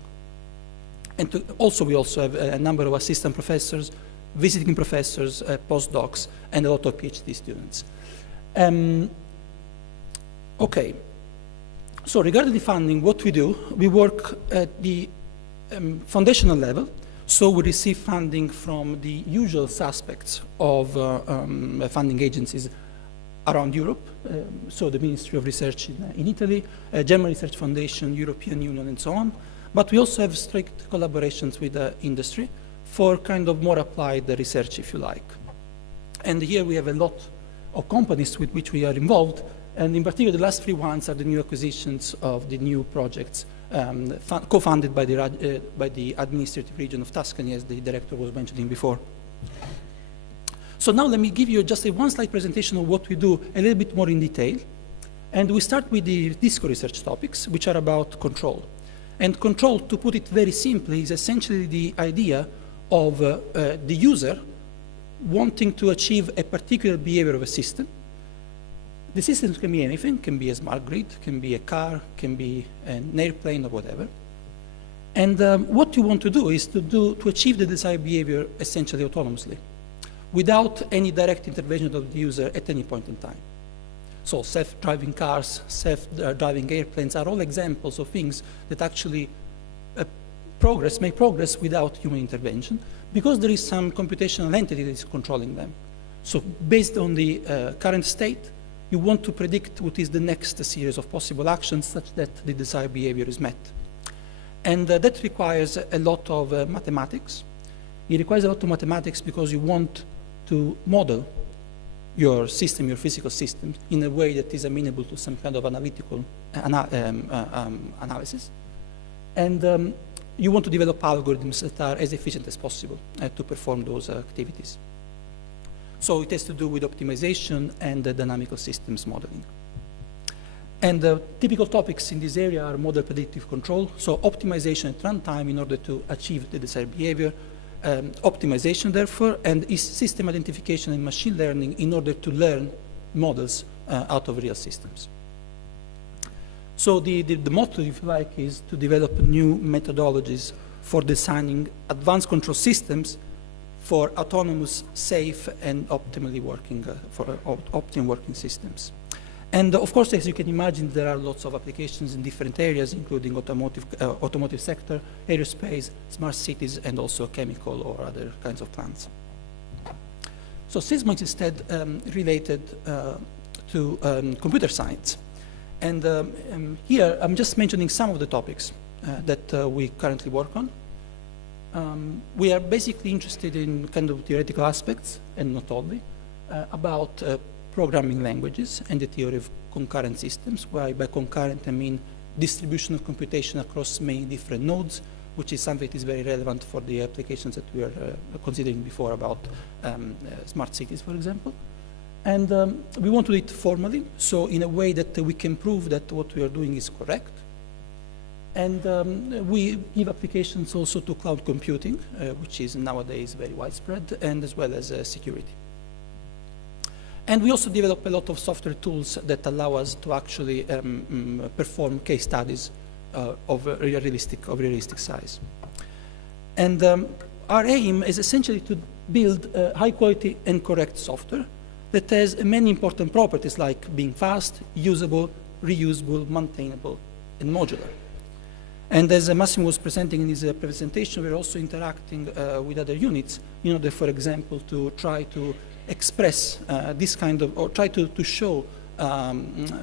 And also we also have a number of assistant professors, visiting professors, postdocs, and a lot of PhD students. Okay, so regarding the funding, what we do, we work at the foundational level. So we receive funding from the usual suspects of funding agencies around Europe. So the Ministry of Research in Italy, German Research Foundation, European Union, and so on. But we also have strict collaborations with the industry for kind of more applied research, if you like. And here we have a lot of companies with which we are involved. And in particular, the last 3 ones are the new acquisitions of the new projects co-funded by the administrative region of Tuscany, as the director was mentioning before. So now let me give you just a one-slide presentation of what we do a little bit more in detail. And we start with the DISCO research topics, which are about control. And control, to put it very simply, is essentially the idea of the user wanting to achieve a particular behavior of a system. The systems can be anything, can be a smart grid, can be a car, can be an airplane or whatever. And what you want to do is to achieve the desired behavior essentially autonomously, without any direct intervention of the user at any point in time. So self-driving cars, self-driving airplanes are all examples of things that actually make progress without human intervention, because there is some computational entity that is controlling them. So based on the current state, you want to predict what is the next series of possible actions such that the desired behavior is met. And that requires a lot of mathematics. It requires a lot of mathematics because you want to model your system, your physical system, in a way that is amenable to some kind of analytical analysis. And you want to develop algorithms that are as efficient as possible to perform those activities. So it has to do with optimization and dynamical systems modeling. And typical topics in this area are model predictive control, so optimization at runtime in order to achieve the desired behavior, optimization therefore, and is system identification and machine learning in order to learn models out of real systems. So the motto, if you like, is to develop new methodologies for designing advanced control systems for autonomous, safe, and optimally working, optimum working systems. And of course, as you can imagine, there are lots of applications in different areas, including automotive sector, aerospace, smart cities, and also chemical or other kinds of plants. So SISMO is instead related to computer science. And here, I'm just mentioning some of the topics that we currently work on. We are basically interested in kind of theoretical aspects, and not only, about programming languages and the theory of concurrent systems, where by concurrent I mean distribution of computation across many different nodes, which is something that is very relevant for the applications that we were considering before about smart cities, for example. And we want to do it formally, so in a way that we can prove that what we are doing is correct. And we give applications also to cloud computing, which is nowadays very widespread, and as well as security. And we also develop a lot of software tools that allow us to actually perform case studies of realistic size. And our aim is essentially to build high quality and correct software that has many important properties like being fast, usable, reusable, maintainable, and modular. And as Massimo was presenting in his presentation, we're also interacting with other units in order, for example, to try to express this kind of, or try to show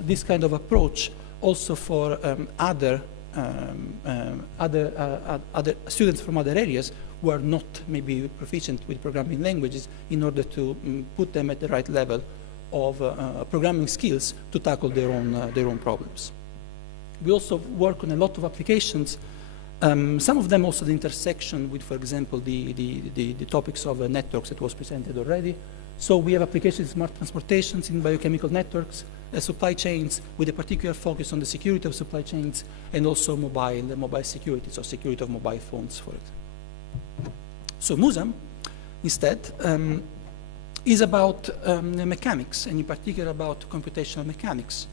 this kind of approach also for other students from other areas who are not maybe proficient with programming languages, in order to put them at the right level of programming skills to tackle their own problems. We also work on a lot of applications, some of them also the intersection with, for example, the topics of networks that was presented already. So we have applications in smart transportations, in biochemical networks, supply chains, with a particular focus on the security of supply chains, and also mobile security, so security of mobile phones, for example. So MUSAM, instead, is about mechanics, and in particular about computational mechanics.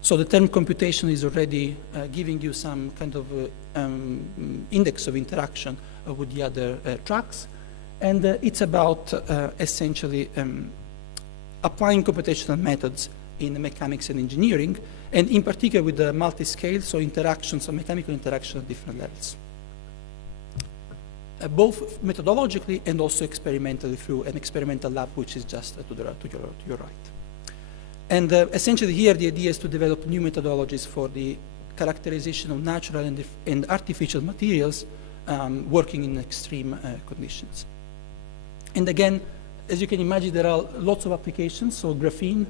So the term computation is already giving you some kind of index of interaction with the other tracks. And it's about essentially applying computational methods in mechanics and engineering, and in particular with the multi-scale, so interactions, so mechanical interaction at different levels. Both methodologically and also experimentally through an experimental lab, which is just to your right. And essentially here the idea is to develop new methodologies for the characterization of natural and artificial materials working in extreme conditions. And again, as you can imagine, there are lots of applications, so graphene,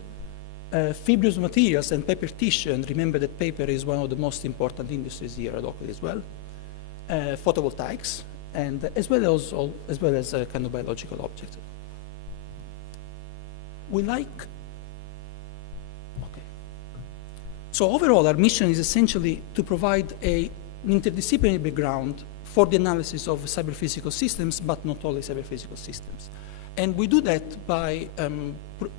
fibrous materials, and paper tissue, and remember that paper is one of the most important industries here locally as well, photovoltaics, and as well as kind of biological objects. So overall, our mission is essentially to provide an interdisciplinary background for the analysis of cyber-physical systems, but not only cyber-physical systems. And we do that by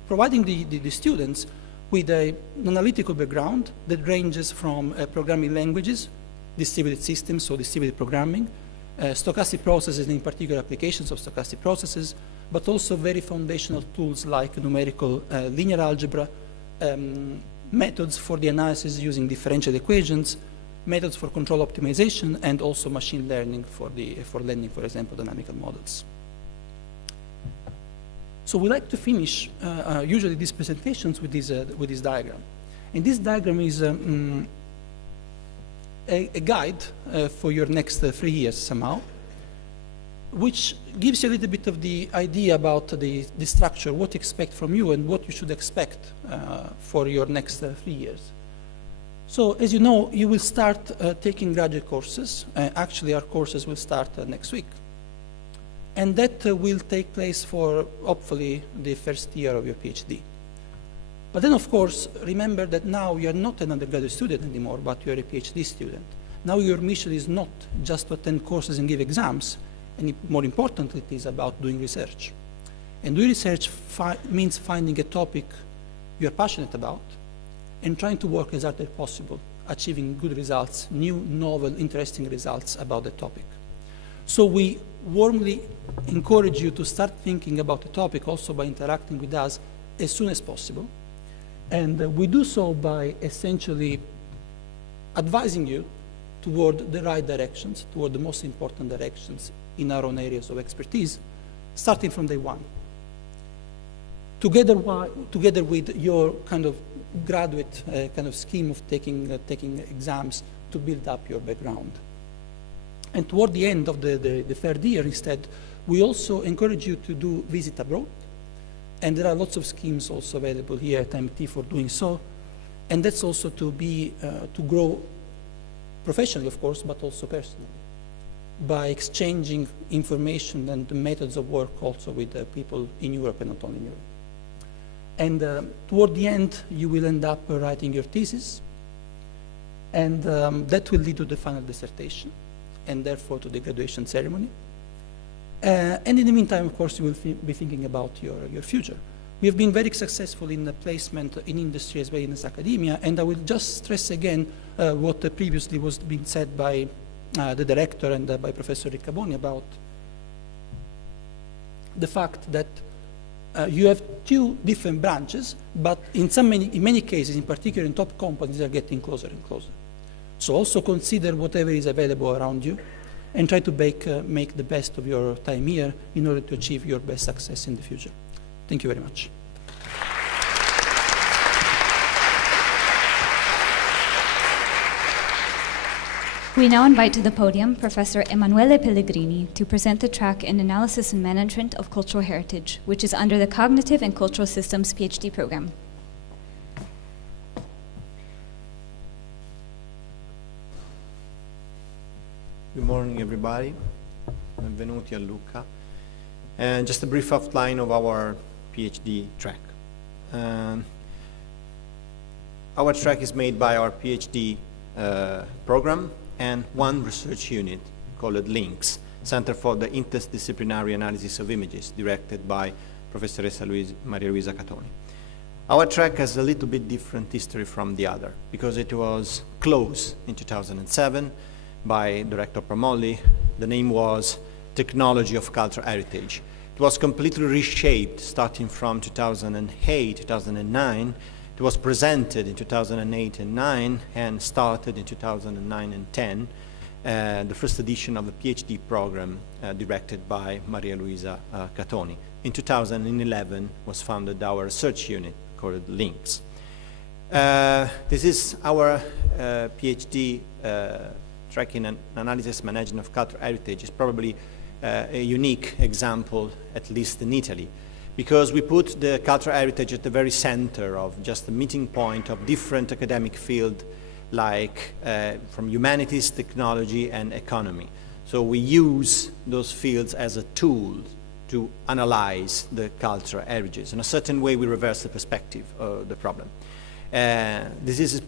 providing the students with an analytical background that ranges from programming languages, distributed systems, so distributed programming, stochastic processes, and in particular applications of stochastic processes, but also very foundational tools like numerical linear algebra, methods for the analysis using differential equations, methods for control optimization, and also machine learning for learning, for example, dynamical models. So we like to finish usually these presentations with this diagram. And this diagram is a guide for your next 3 years somehow, which gives you a little bit of the idea about the structure, what to expect from you and what you should expect for your next 3 years. So as you know, you will start taking graduate courses. Actually, our courses will start next week. And that will take place for, hopefully, the first year of your PhD. But then, of course, remember that now you're not an undergraduate student anymore, but you're a PhD student. Now your mission is not just to attend courses and give exams, and more importantly, it is about doing research. And doing research means finding a topic you're passionate about and trying to work as hard as possible, achieving good results, new, novel, interesting results about the topic. So we warmly encourage you to start thinking about the topic also by interacting with us as soon as possible. And we do so by essentially advising you toward the right directions, toward the most important directions in our own areas of expertise, starting from day one. Together with your kind of graduate kind of scheme of taking exams to build up your background. And toward the end of the third year, instead, we also encourage you to do visit abroad. And there are lots of schemes also available here at IMT for doing so. And that's also to grow professionally, of course, but also personally, by exchanging information and the methods of work also with people in Europe and not only in Europe. And toward the end, you will end up writing your thesis, and that will lead to the final dissertation, and therefore to the graduation ceremony. And in the meantime, of course, you will be thinking about your future. We have been very successful in the placement in industry as well as academia, and I will just stress again what previously was being said by the director and by Professor Riccaboni about the fact that you have two different branches, but in many cases, in particular in top companies, are getting closer and closer. So also consider whatever is available around you and try to make the best of your time here in order to achieve your best success in the future. Thank you very much. We now invite to the podium Professor Emanuele Pellegrini to present the track in Analysis and Management of Cultural Heritage, which is under the Cognitive and Cultural Systems PhD program. Good morning, everybody. Benvenuti a Lucca. And just a brief outline of our PhD track. Our track is made by our PhD program and one research unit called LINKS, Center for the Interdisciplinary Analysis of Images, directed by Professoressa Maria Luisa Catoni. Our track has a little bit different history from the other, because it was closed in 2007 by Director Promolli. The name was Technology of Cultural Heritage. It was completely reshaped starting from 2008, 2009. It was presented in 2008 and 9 and started in 2009 and 10, the first edition of the PhD program directed by Maria Luisa Catoni. In 2011 was founded our research unit called LINKS. This is our PhD tracking and analysis management of cultural heritage. Is probably a unique example, at least in Italy, because we put the cultural heritage at the very center of just the meeting point of different academic fields, like from humanities, technology, and economy. So we use those fields as a tool to analyze the cultural heritages. In a certain way, we reverse the perspective of the problem. This is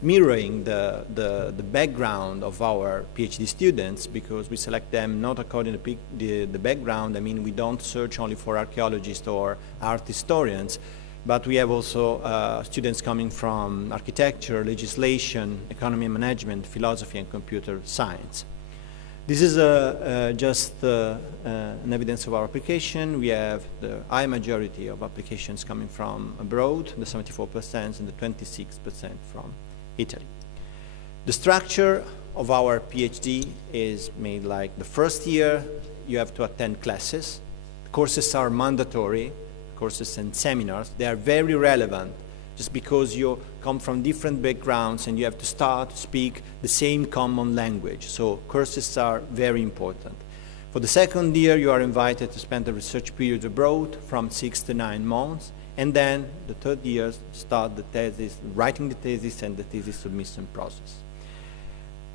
mirroring the background of our PhD students, because we select them not according to the background. I mean, we don't search only for archaeologists or art historians, but we have also students coming from architecture, legislation, economy and management, philosophy, and computer science. This is just an evidence of our application. We have the high majority of applications coming from abroad, the 74% and the 26% from Italy. The structure of our PhD is made like the first year you have to attend classes. Courses are mandatory, courses and seminars. They are very relevant just because you come from different backgrounds and you have to start to speak the same common language. So courses are very important. For the second year, you are invited to spend a research period abroad from 6 to 9 months. And then the third year, start the thesis, writing the thesis and the thesis submission process.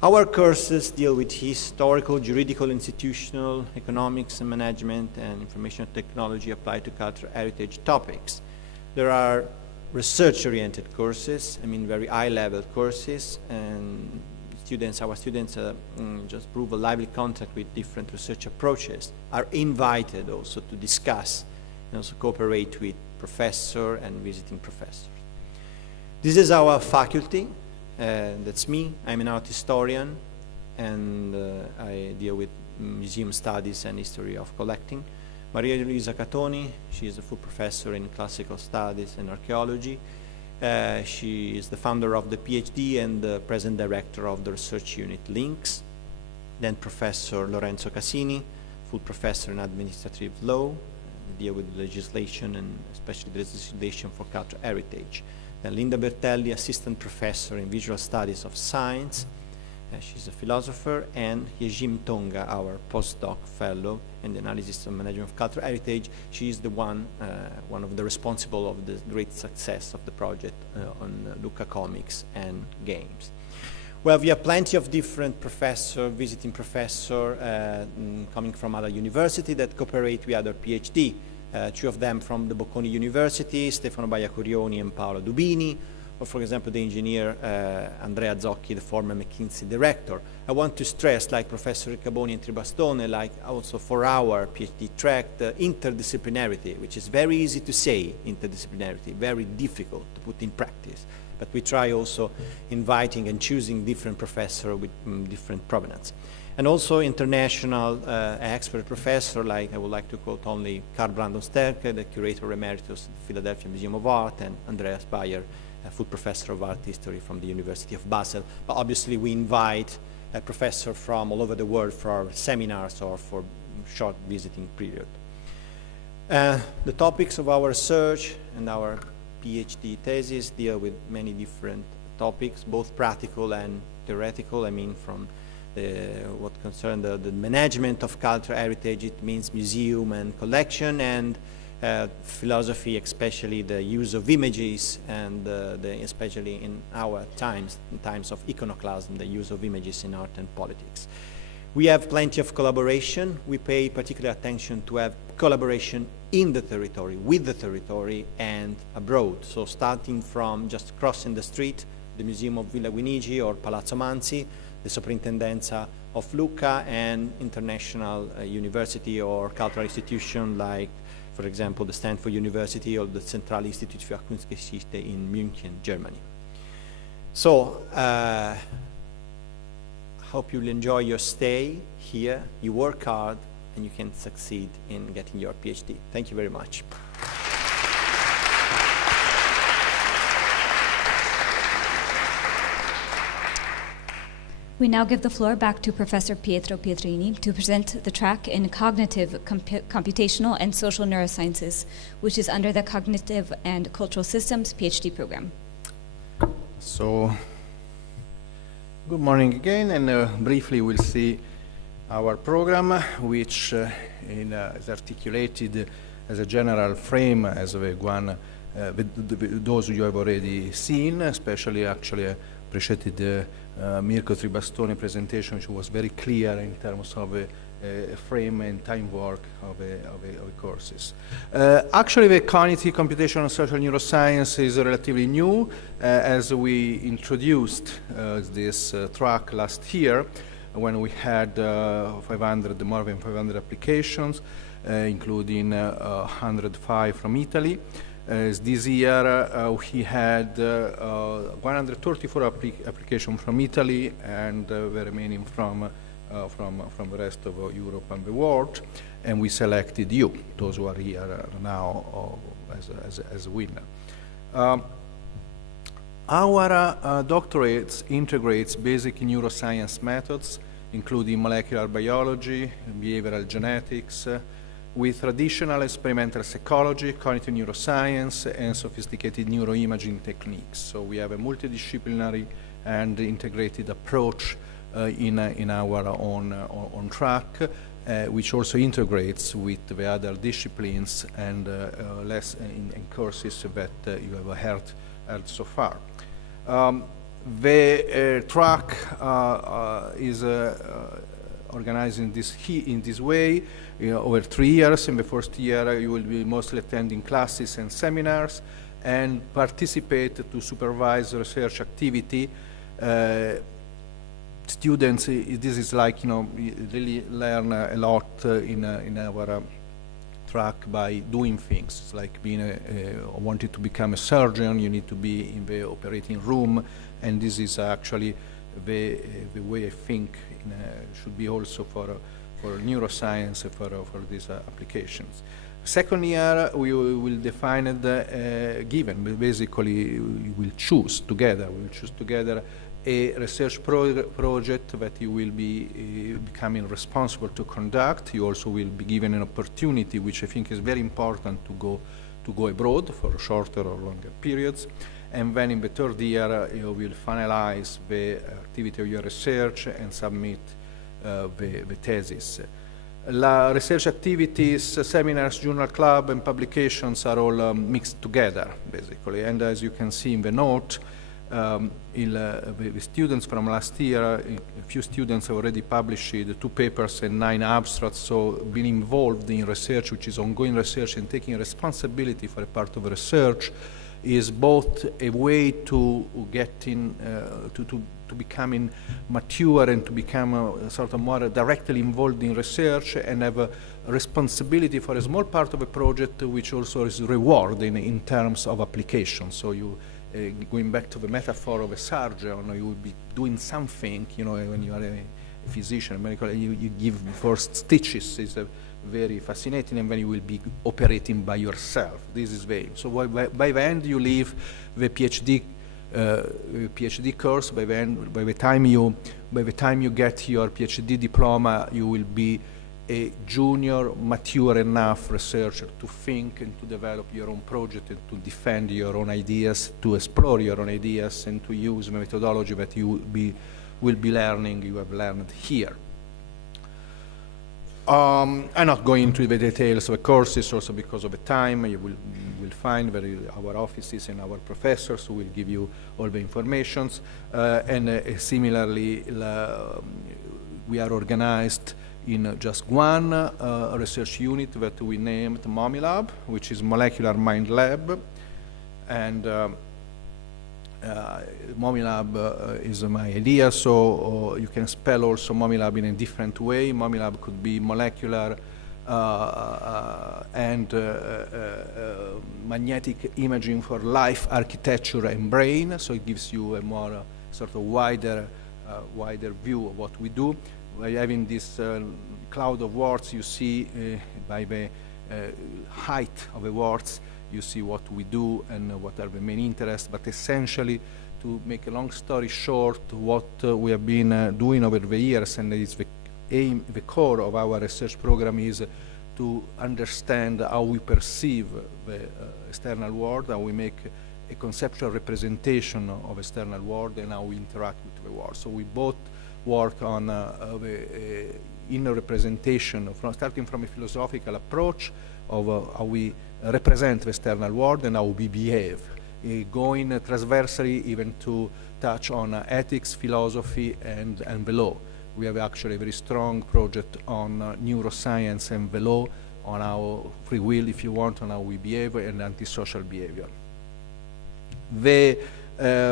Our courses deal with historical, juridical, institutional, economics and management, and information technology applied to cultural heritage topics. There are research-oriented courses, very high-level courses, and our students just prove a lively contact with different research approaches, are invited also to discuss and also cooperate with professors and visiting professors. This is our faculty. That's me. I'm an art historian, and I deal with museum studies and history of collecting. Maria Luisa Catoni, she is a full professor in classical studies and archaeology. She is the founder of the PhD and the present director of the research unit Links. Then Professor Lorenzo Casini, full professor in administrative law, deal with legislation and especially the legislation for cultural heritage. Then Linda Bertelli, assistant professor in visual studies of science. She's a philosopher, and Yejim Tonga, our postdoc fellow in the analysis and management of cultural heritage. She is the one of the responsible of the great success of the project on Lucca comics and games. Well, we have plenty of different professors, visiting professors coming from other universities that cooperate with other PhD. Two of them from the Bocconi University, Stefano Baiacorioni and Paolo Dubini, or for example, the engineer Andrea Zocchi, the former McKinsey director. I want to stress, like Professor Riccaboni and Tribastone, like also for our PhD track, the interdisciplinarity, which is very easy to say, interdisciplinarity, very difficult to put in practice. But we try also inviting and choosing different professors with different provenance. And also international expert professor, like I would like to quote only Karl Brandon Sterke, the curator emeritus at the Philadelphia Museum of Art, and Andreas Bayer, a full professor of art history from the University of Basel. But obviously we invite a professor from all over the world for our seminars or for short visiting period. The topics of our research and our PhD thesis deal with many different topics, both practical and theoretical. From what concerns the management of cultural heritage, it means museum and collection, and philosophy, especially the use of images, and especially in our times, in times of iconoclasm, the use of images in art and politics. We have plenty of collaboration. We pay particular attention to have collaboration in the territory, with the territory, and abroad. So starting from just crossing the street, the Museum of Villa Guinigi or Palazzo Manzi, the Superintendenza of Lucca, and international university or cultural institution like, for example, the Stanford University or the Zentrale Institut für Kunstgeschichte in München, Germany. So, hope you'll enjoy your stay here, you work hard, and you can succeed in getting your PhD. Thank you very much. We now give the floor back to Professor Pietro Pietrini to present the track in Cognitive, Computational, and Social Neurosciences, which is under the Cognitive and Cultural Systems PhD program. So, good morning again, and briefly we'll see our program, which is articulated as a general frame, as one those you have already seen, especially actually appreciated Mirko Tribastone presentation, which was very clear in terms of a frame and time work of courses. Actually, the cognitive, computational, and social neuroscience is relatively new, as we introduced this track last year when we had more than 500 applications, including 105 from Italy. This year we had 134 applications from Italy, and the remaining from the rest of Europe and the world, and we selected you, those who are here now, as a winner. Our doctorate integrates basic neuroscience methods, including molecular biology, behavioral genetics, with traditional experimental psychology, cognitive neuroscience, and sophisticated neuroimaging techniques. So we have a multidisciplinary and integrated approach in our own track, which also integrates with the other disciplines and less in courses that you have heard so far. The track is organized in this way. Over 3 years. In the first year, you will be mostly attending classes and seminars and participate to supervise research activity. Students, this is like, really learn a lot in our track by doing things. It's like wanting to become a surgeon, you need to be in the operating room, and this is actually the way I think should be also for neuroscience, for these applications. Second year, we will define it given. Basically, we will choose together a research project that you will be becoming responsible to conduct. You also will be given an opportunity, which I think is very important, to go abroad for shorter or longer periods. And then in the third year, you will finalize the activity of your research and submit the thesis. La research activities, seminars, journal club, and publications are all mixed together, basically. And as you can see in the note, the students from last year, a few students have already published 2 papers and 9 abstracts, so being involved in research, which is ongoing research, and taking responsibility for a part of research is both a way to get in, to becoming mature and to become sort of more directly involved in research and have a responsibility for a small part of a project, which also is rewarding in terms of application. So you, going back to the metaphor of a surgeon, you will be doing something, when you are a physician, a medical, you give first stitches, is very fascinating, and then you will be operating by yourself. This is very, so by the end you leave the PhD course. By the time you get your PhD diploma, you will be a junior, mature enough researcher to think and to develop your own project and to defend your own ideas, to explore your own ideas, and to use the methodology that you will be learning, you have learned here. I'm not going into the details of the courses, also because of the time. You will find that our offices and our professors who will give you all the information. Similarly, we are organized in just one research unit that we named MOMILab, which is Molecular Mind Lab. And MOMILab is my idea, so you can spell also MOMILab in a different way. MOMILab could be molecular and magnetic imaging for life, architecture, and brain. So it gives you a more sort of wider view of what we do. By having this cloud of words, you see by the height of the words, you see what we do and what are the main interests. But essentially, to make a long story short, what we have been doing over the years, and it's the aim, the core of our research program, is to understand how we perceive the external world, how we make a conceptual representation of external world, and how we interact with the world. So we both work on the inner representation, starting from a philosophical approach of how we represent the external world and how we behave, going transversely even to touch on ethics, philosophy, and the law. We have actually a very strong project on neuroscience and the law, on our free will, if you want, on how we behave, and antisocial behavior. The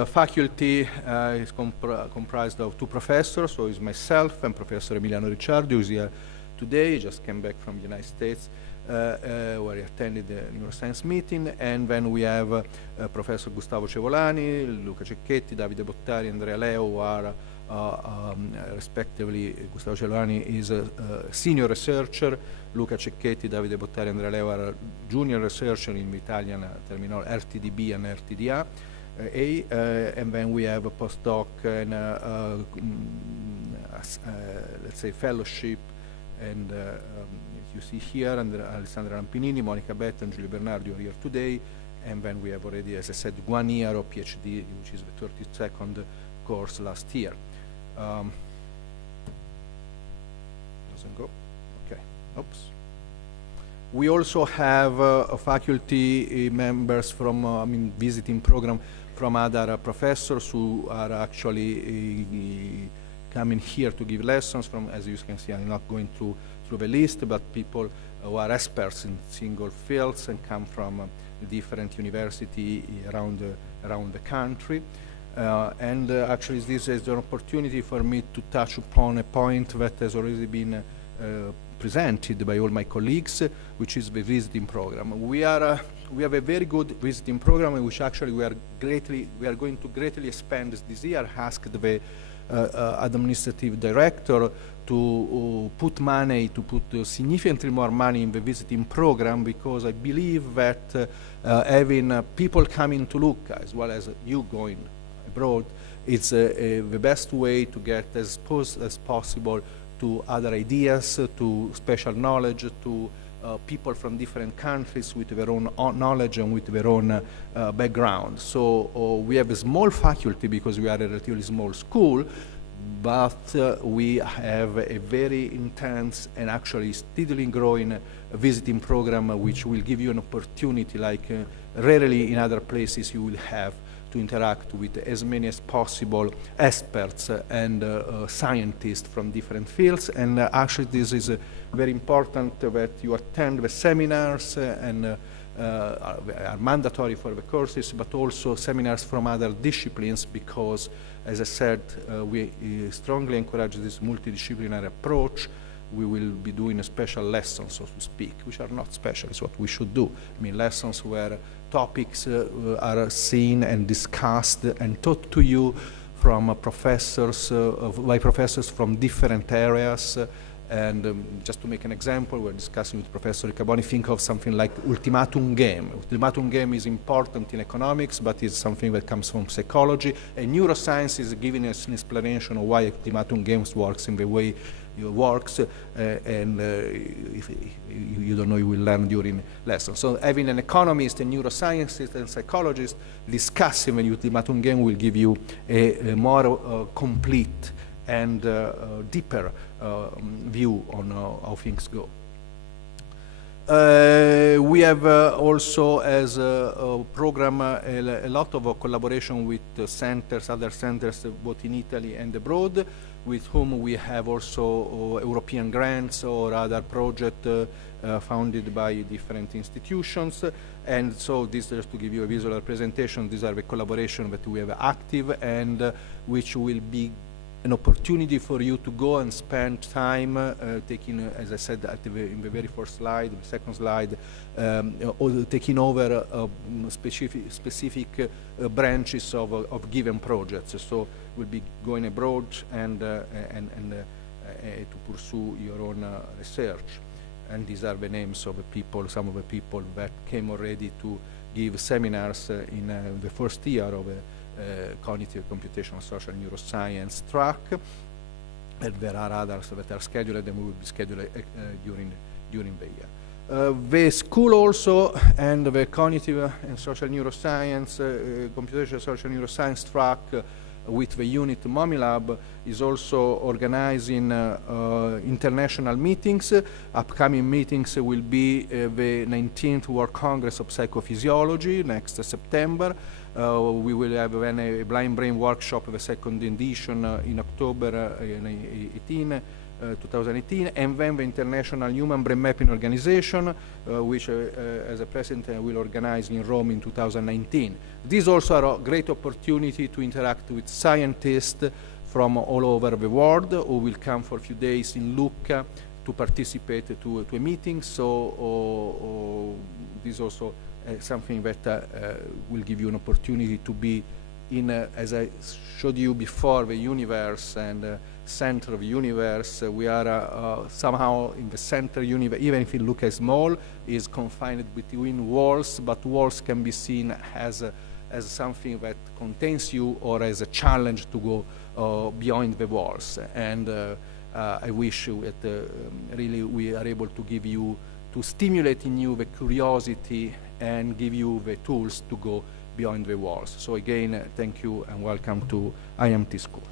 faculty is comprised of 2 professors, so it's myself and Professor Emiliano Ricciardi, who is here today. He just came back from the United States, where he attended the neuroscience meeting, and then we have Professor Gustavo Cevolani, Luca Cecchetti, Davide Bottari, Andrea Leo, who are respectively, Gustavo Cevolani is a senior researcher, Luca Cecchetti, Davide Bottari, Andrea Leo are junior researcher in the Italian terminology, RTDB and RTDA. and then we have a postdoc and let's say fellowship, and you see here, and Alessandra Rampinini, Monica Betta, and Giulio Bernardi are here today, and then we have already, as I said, 1 year of PhD, which is the 32nd course last year. Doesn't go. Okay. Oops. We also have faculty members from, visiting program from other professors who are actually coming here to give lessons from, as you can see, I'm not going through the list, but people who are experts in single fields and come from different universities around the country. And actually this is an opportunity for me to touch upon a point that has already been presented by all my colleagues, which is the visiting program. We have a very good visiting program, in which actually we are going to greatly expand this year. Asked the administrative director to put significantly more money in the visiting program, because I believe that having people coming to Lucca, as well as you going abroad, it's the best way to get as close as possible to other ideas, to special knowledge, to people from different countries with their own knowledge and with their own background. So we have a small faculty because we are a relatively small school, but we have a very intense and actually steadily growing visiting program, which will give you an opportunity like rarely in other places you will have to interact with as many as possible experts and scientists from different fields. And actually this is very important that you attend the seminars and are mandatory for the courses, but also seminars from other disciplines, because, as I said, we strongly encourage this multidisciplinary approach. We will be doing a special lessons, so to speak, which are not special, it's what we should do. I mean, lessons where topics are seen and discussed and taught to you from professors, by professors from different areas. And just to make an example, we're discussing with Professor Ricaboni, think of something like ultimatum game. Ultimatum game is important in economics, but it's something that comes from psychology. And neuroscience is giving us an explanation of why ultimatum games works in the way it works. If you don't know, you will learn during lessons. So having an economist, a neuroscientist, and psychologist discussing an ultimatum game will give you a more complete and deeper view on how things go. We have also, as a program, a lot of collaboration with centers, other centers, both in Italy and abroad, with whom we have also European grants or other projects funded by different institutions. And so this, just to give you a visual representation, these are the collaboration that we have active, and which will be an opportunity for you to go and spend time taking, as I said in the very first slide, the second slide, taking over specific branches of given projects. So we'll be going abroad and to pursue your own research. And these are the names of the people, some of the people that came already to give seminars in the first year of cognitive computational social neuroscience track, and there are others that are scheduled and will be scheduled during the year. The school also, and the cognitive and social neuroscience, computational social neuroscience track with the unit MOMILab is also organizing international meetings. Upcoming meetings will be the 19th World Congress of Psychophysiology next September. We will have then a blind brain workshop, the second edition, in October 2018, and then the International Human Brain Mapping Organization, which as a president will organize in Rome in 2019. These also are a great opportunity to interact with scientists from all over the world who will come for a few days in Lucca to participate to a meeting. So this also something that will give you an opportunity to be in, as I showed you before, the universe and center of the universe. We are somehow in the center universe, even if it looks small, is confined between walls, but walls can be seen as as something that contains you or as a challenge to go beyond the walls. And I wish you that really we are able to give you, to stimulate in you the curiosity and give you the tools to go beyond the walls. So again, thank you and welcome to IMT School.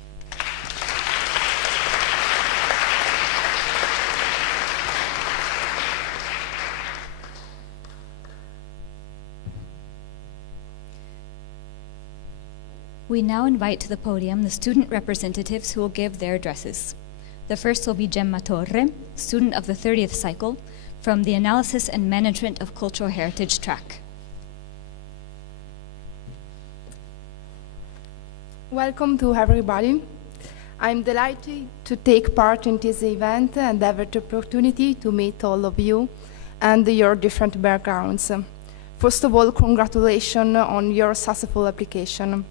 We now invite to the podium the student representatives who will give their addresses. The first will be Gemma Torre, student of the 30th cycle, from the Analysis and Management of Cultural Heritage track. Welcome to everybody. I'm delighted to take part in this event and have the opportunity to meet all of you and your different backgrounds. First of all, congratulations on your successful application.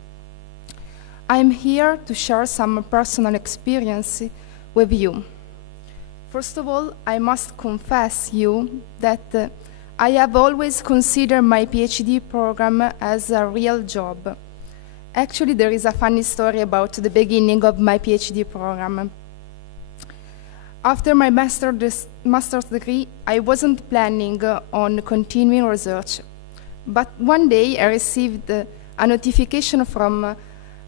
I'm here to share some personal experience with you. First of all, I must confess you that I have always considered my PhD program as a real job. Actually, there is a funny story about the beginning of my PhD program. After my master's degree, I wasn't planning on continuing research. But one day I received a notification from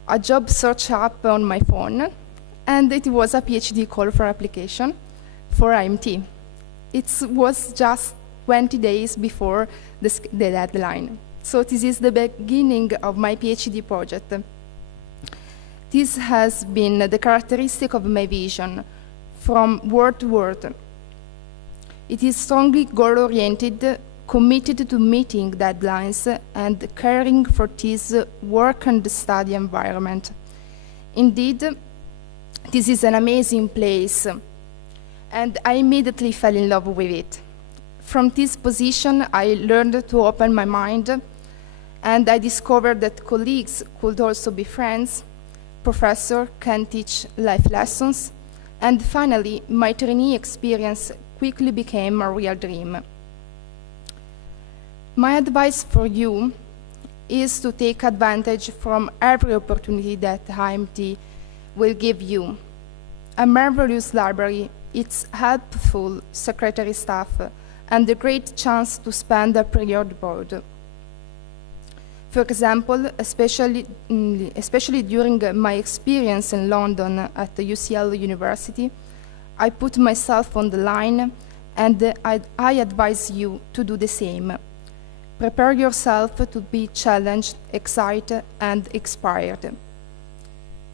a job search app on my phone, and it was a PhD call for application for IMT. It was just 20 days before the deadline. So this is the beginning of my PhD project. This has been the characteristic of my vision from word to word. It is strongly goal-oriented, committed to meeting deadlines and caring for this work and study environment. Indeed, this is an amazing place, and I immediately fell in love with it. From this position, I learned to open my mind, and I discovered that colleagues could also be friends, professors can teach life lessons, and finally, my trainee experience quickly became a real dream. My advice for you is to take advantage from every opportunity that IMT will give you. A marvelous library, its helpful secretary staff, and a great chance to spend a period abroad. For example, especially during my experience in London at the UCL University, I put myself on the line, and I advise you to do the same. Prepare yourself to be challenged, excited, and inspired.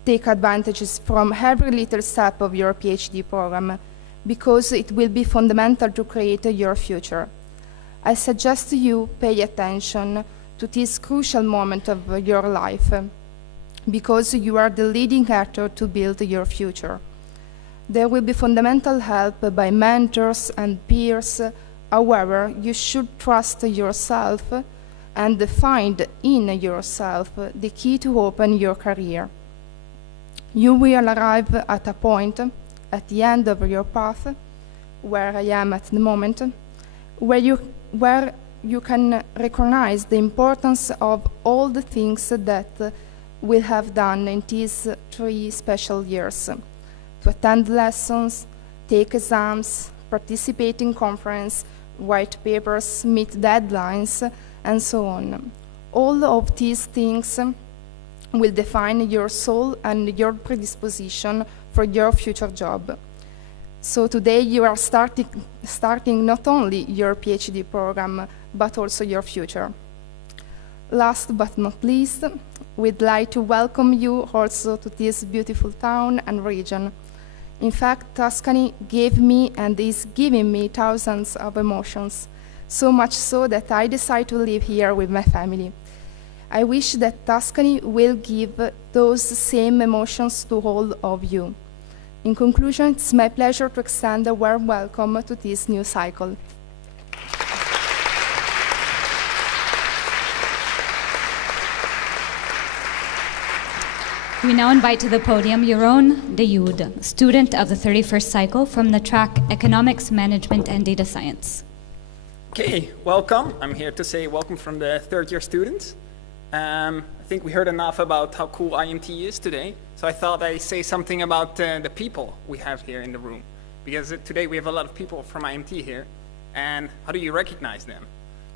Take advantages from every little step of your PhD program, because it will be fundamental to create your future. I suggest you pay attention to this crucial moment of your life, because you are the leading actor to build your future. There will be fundamental help by mentors and peers. However, you should trust yourself and find in yourself the key to open your career. You will arrive at a point at the end of your path, where I am at the moment, where you can recognize the importance of all the things that we have done in these 3 special years: to attend lessons, take exams, participate in conference, write papers, meet deadlines, and so on. All of these things will define your soul and your predisposition for your future job. So today you are starting not only your PhD program, but also your future. Last but not least, we'd like to welcome you also to this beautiful town and region. In fact, Tuscany gave me and is giving me thousands of emotions, so much so that I decided to live here with my family. I wish that Tuscany will give those same emotions to all of you. In conclusion, it's my pleasure to extend a warm welcome to this new cycle. We now invite to the podium Jeroen de Jude, student of the 31st cycle from the track Economics, Management, and Data Science. Okay, welcome. I'm here to say welcome from the third year students. I think we heard enough about how cool IMT is today, so I thought I'd say something about the people we have here in the room. Because today we have a lot of people from IMT here, and how do you recognize them?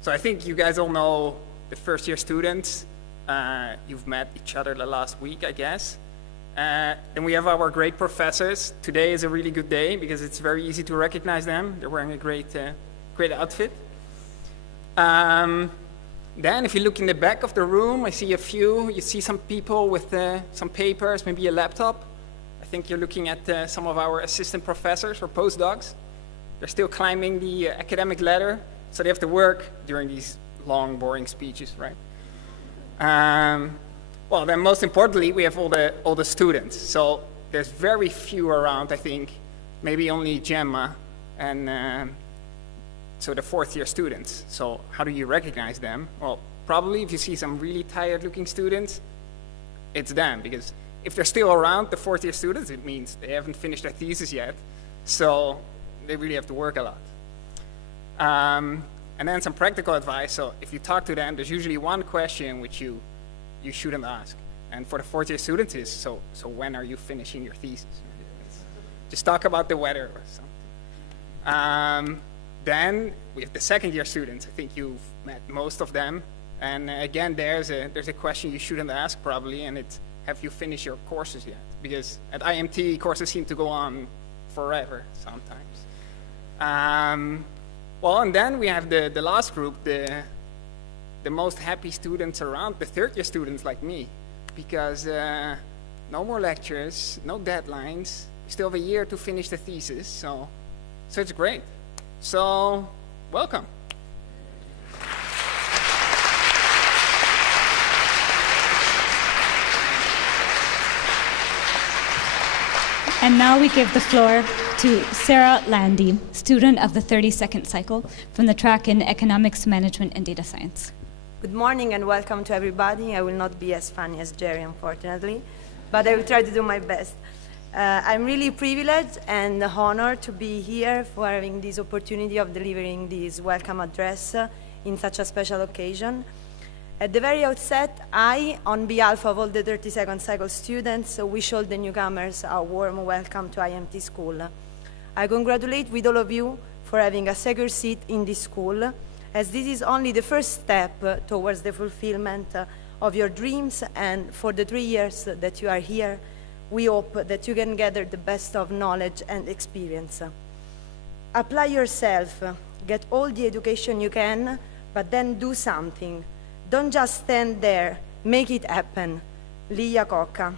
So I think you guys all know the first year students. You've met each other the last week, I guess. Then we have our great professors. Today is a really good day because it's very easy to recognize them. They're wearing a great outfit. Then if you look in the back of the room, I see a few. You see some people with some papers, maybe a laptop. I think you're looking at some of our assistant professors or postdocs. They're still climbing the academic ladder, so they have to work during these long, boring speeches, right? Well, then most importantly, we have all the students. So there's very few around, I think, maybe only Gemma and so the fourth year students. So how do you recognize them? Well, probably if you see some really tired looking students, it's them, because if they're still around, the fourth year students, it means they haven't finished their thesis yet. So they really have to work a lot. And then some practical advice. So if you talk to them, there's usually one question which you shouldn't ask. And for the fourth year students is, so when are you finishing your thesis? Just talk about the weather or something. Then we have the second year students. I think you've met most of them. And again, there's a question you shouldn't ask probably, and it's, have you finished your courses yet? Because at IMT, courses seem to go on forever sometimes. Well, and then we have the last group, the most happy students around, the third year students like me, because no more lectures, no deadlines. We still have a year to finish the thesis, so it's great. So, welcome. And now we give the floor to Sarah Landy, student of the 32nd cycle from the track in Economics, Management, and Data Science. Good morning and welcome to everybody. I will not be as funny as Jerry, unfortunately, but I will try to do my best. I'm really privileged and honored to be here for having this opportunity of delivering this welcome address in such a special occasion. At the very outset, I, on behalf of all the 32nd cycle students, wish all the newcomers a warm welcome to IMT School. I congratulate with all of you for having a secure seat in this school, as this is only the first step towards the fulfillment of your dreams, and for the 3 years that you are here, we hope that you can gather the best of knowledge and experience. Apply yourself, get all the education you can, but then do something. Don't just stand there, make it happen. Lia Cocca.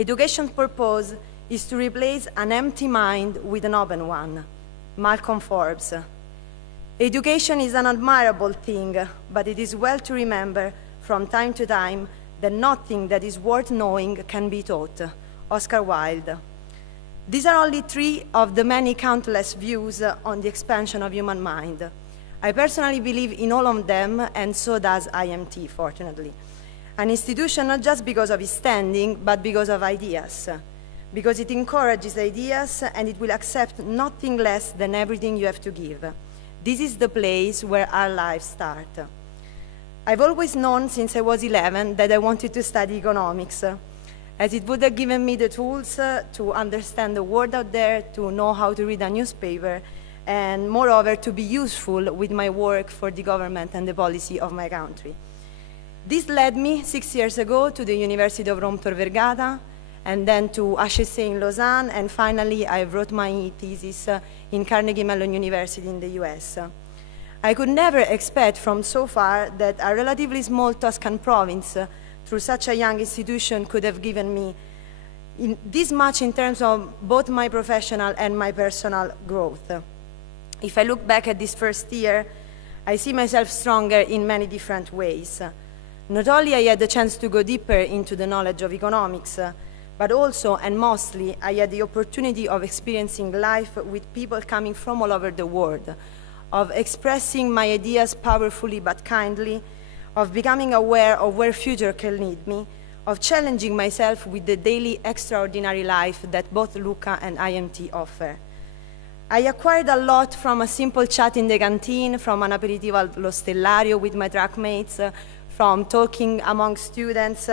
Education's purpose is to replace an empty mind with an open one. Malcolm Forbes. Education is an admirable thing, but it is well to remember from time to time that nothing that is worth knowing can be taught. Oscar Wilde. These are only 3 of the many countless views on the expansion of human mind. I personally believe in all of them, and so does IMT, fortunately. An institution not just because of its standing, but because of ideas. Because it encourages ideas, and it will accept nothing less than everything you have to give. This is the place where our lives start. I've always known since I was 11 that I wanted to study economics, as it would have given me the tools to understand the world out there, to know how to read a newspaper, and moreover to be useful with my work for the government and the policy of my country. This led me 6 years ago to the University of Rome Tor Vergata, and then to HEC in Lausanne, and finally I wrote my thesis in Carnegie Mellon University in the US. I could never expect from so far that a relatively small Tuscan province, through such a young institution, could have given me this much in terms of both my professional and my personal growth. If I look back at this first year, I see myself stronger in many different ways. Not only I had the chance to go deeper into the knowledge of economics, but also, and mostly, I had the opportunity of experiencing life with people coming from all over the world, of expressing my ideas powerfully but kindly, of becoming aware of where future can lead me, of challenging myself with the daily extraordinary life that both Lucca and IMT offer. I acquired a lot from a simple chat in the canteen, from an aperitivo allo Stellario with my track mates, from talking among students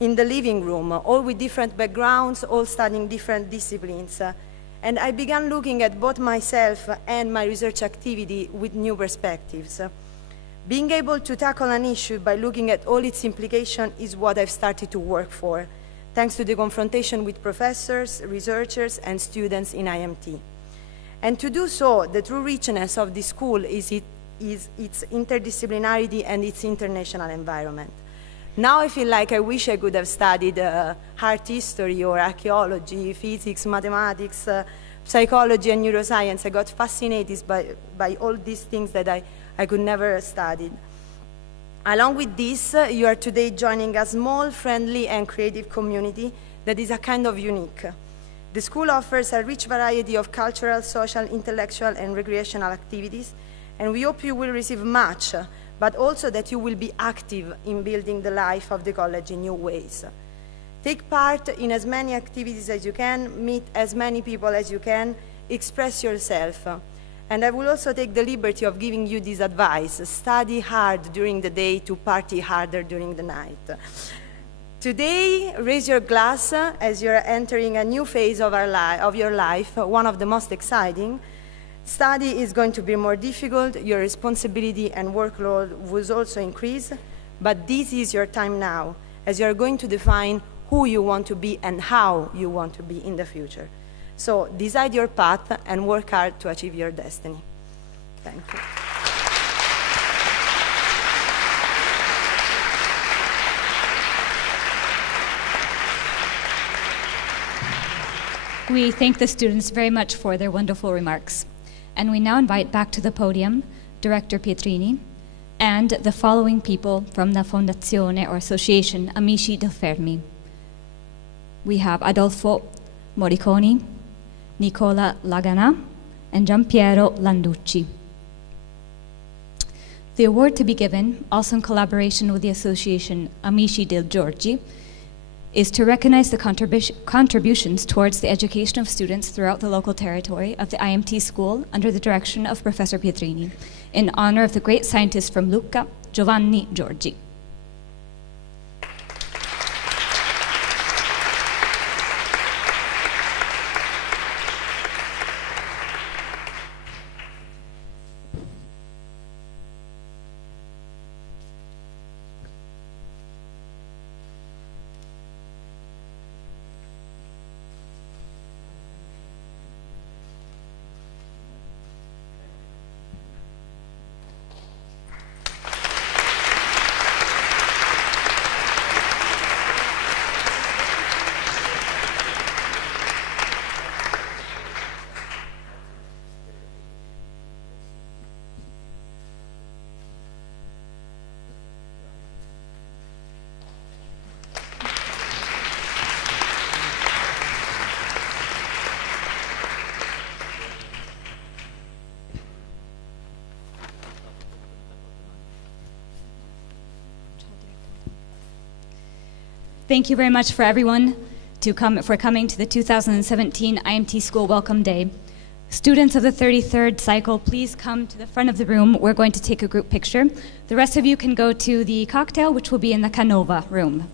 in the living room, all with different backgrounds, all studying different disciplines. And I began looking at both myself and my research activity with new perspectives. Being able to tackle an issue by looking at all its implications is what I've started to work for, thanks to the confrontation with professors, researchers, and students in IMT. And to do so, the true richness of this school is its interdisciplinarity and its international environment. Now I feel like I wish I could have studied art history or archaeology, physics, mathematics, psychology, and neuroscience. I got fascinated by all these things that I could never have studied. Along with this, you are today joining a small, friendly, and creative community that is a kind of unique. The school offers a rich variety of cultural, social, intellectual, and recreational activities, and we hope you will receive much, but also that you will be active in building the life of the college in new ways. Take part in as many activities as you can, meet as many people as you can, express yourself. And I will also take the liberty of giving you this advice: study hard during the day to party harder during the night. Today, raise your glass as you're entering a new phase of your life, one of the most exciting. Study is going to be more difficult, your responsibility and workload will also increase, but this is your time now, as you are going to define who you want to be and how you want to be in the future. So decide your path and work hard to achieve your destiny. Thank you. We thank the students very much for their wonderful remarks. And we now invite back to the podium Director Pietrini and the following people from the Fondazione or Association Amici del Fermi. We have Adolfo Moriconi, Nicola Lagana, and Giampiero Landucci. The award to be given, also in collaboration with the Association Amici del Giorgi, is to recognize the contributions towards the education of students throughout the local territory of the IMT school under the direction of Professor Pietrini, in honor of the great scientist from Lucca, Giovanni Giorgi. Thank you very much for everyone for coming to the 2017 IMT School Welcome Day. Students of the 33rd cycle, please come to the front of the room. We're going to take a group picture. The rest of you can go to the cocktail, which will be in the Canova room.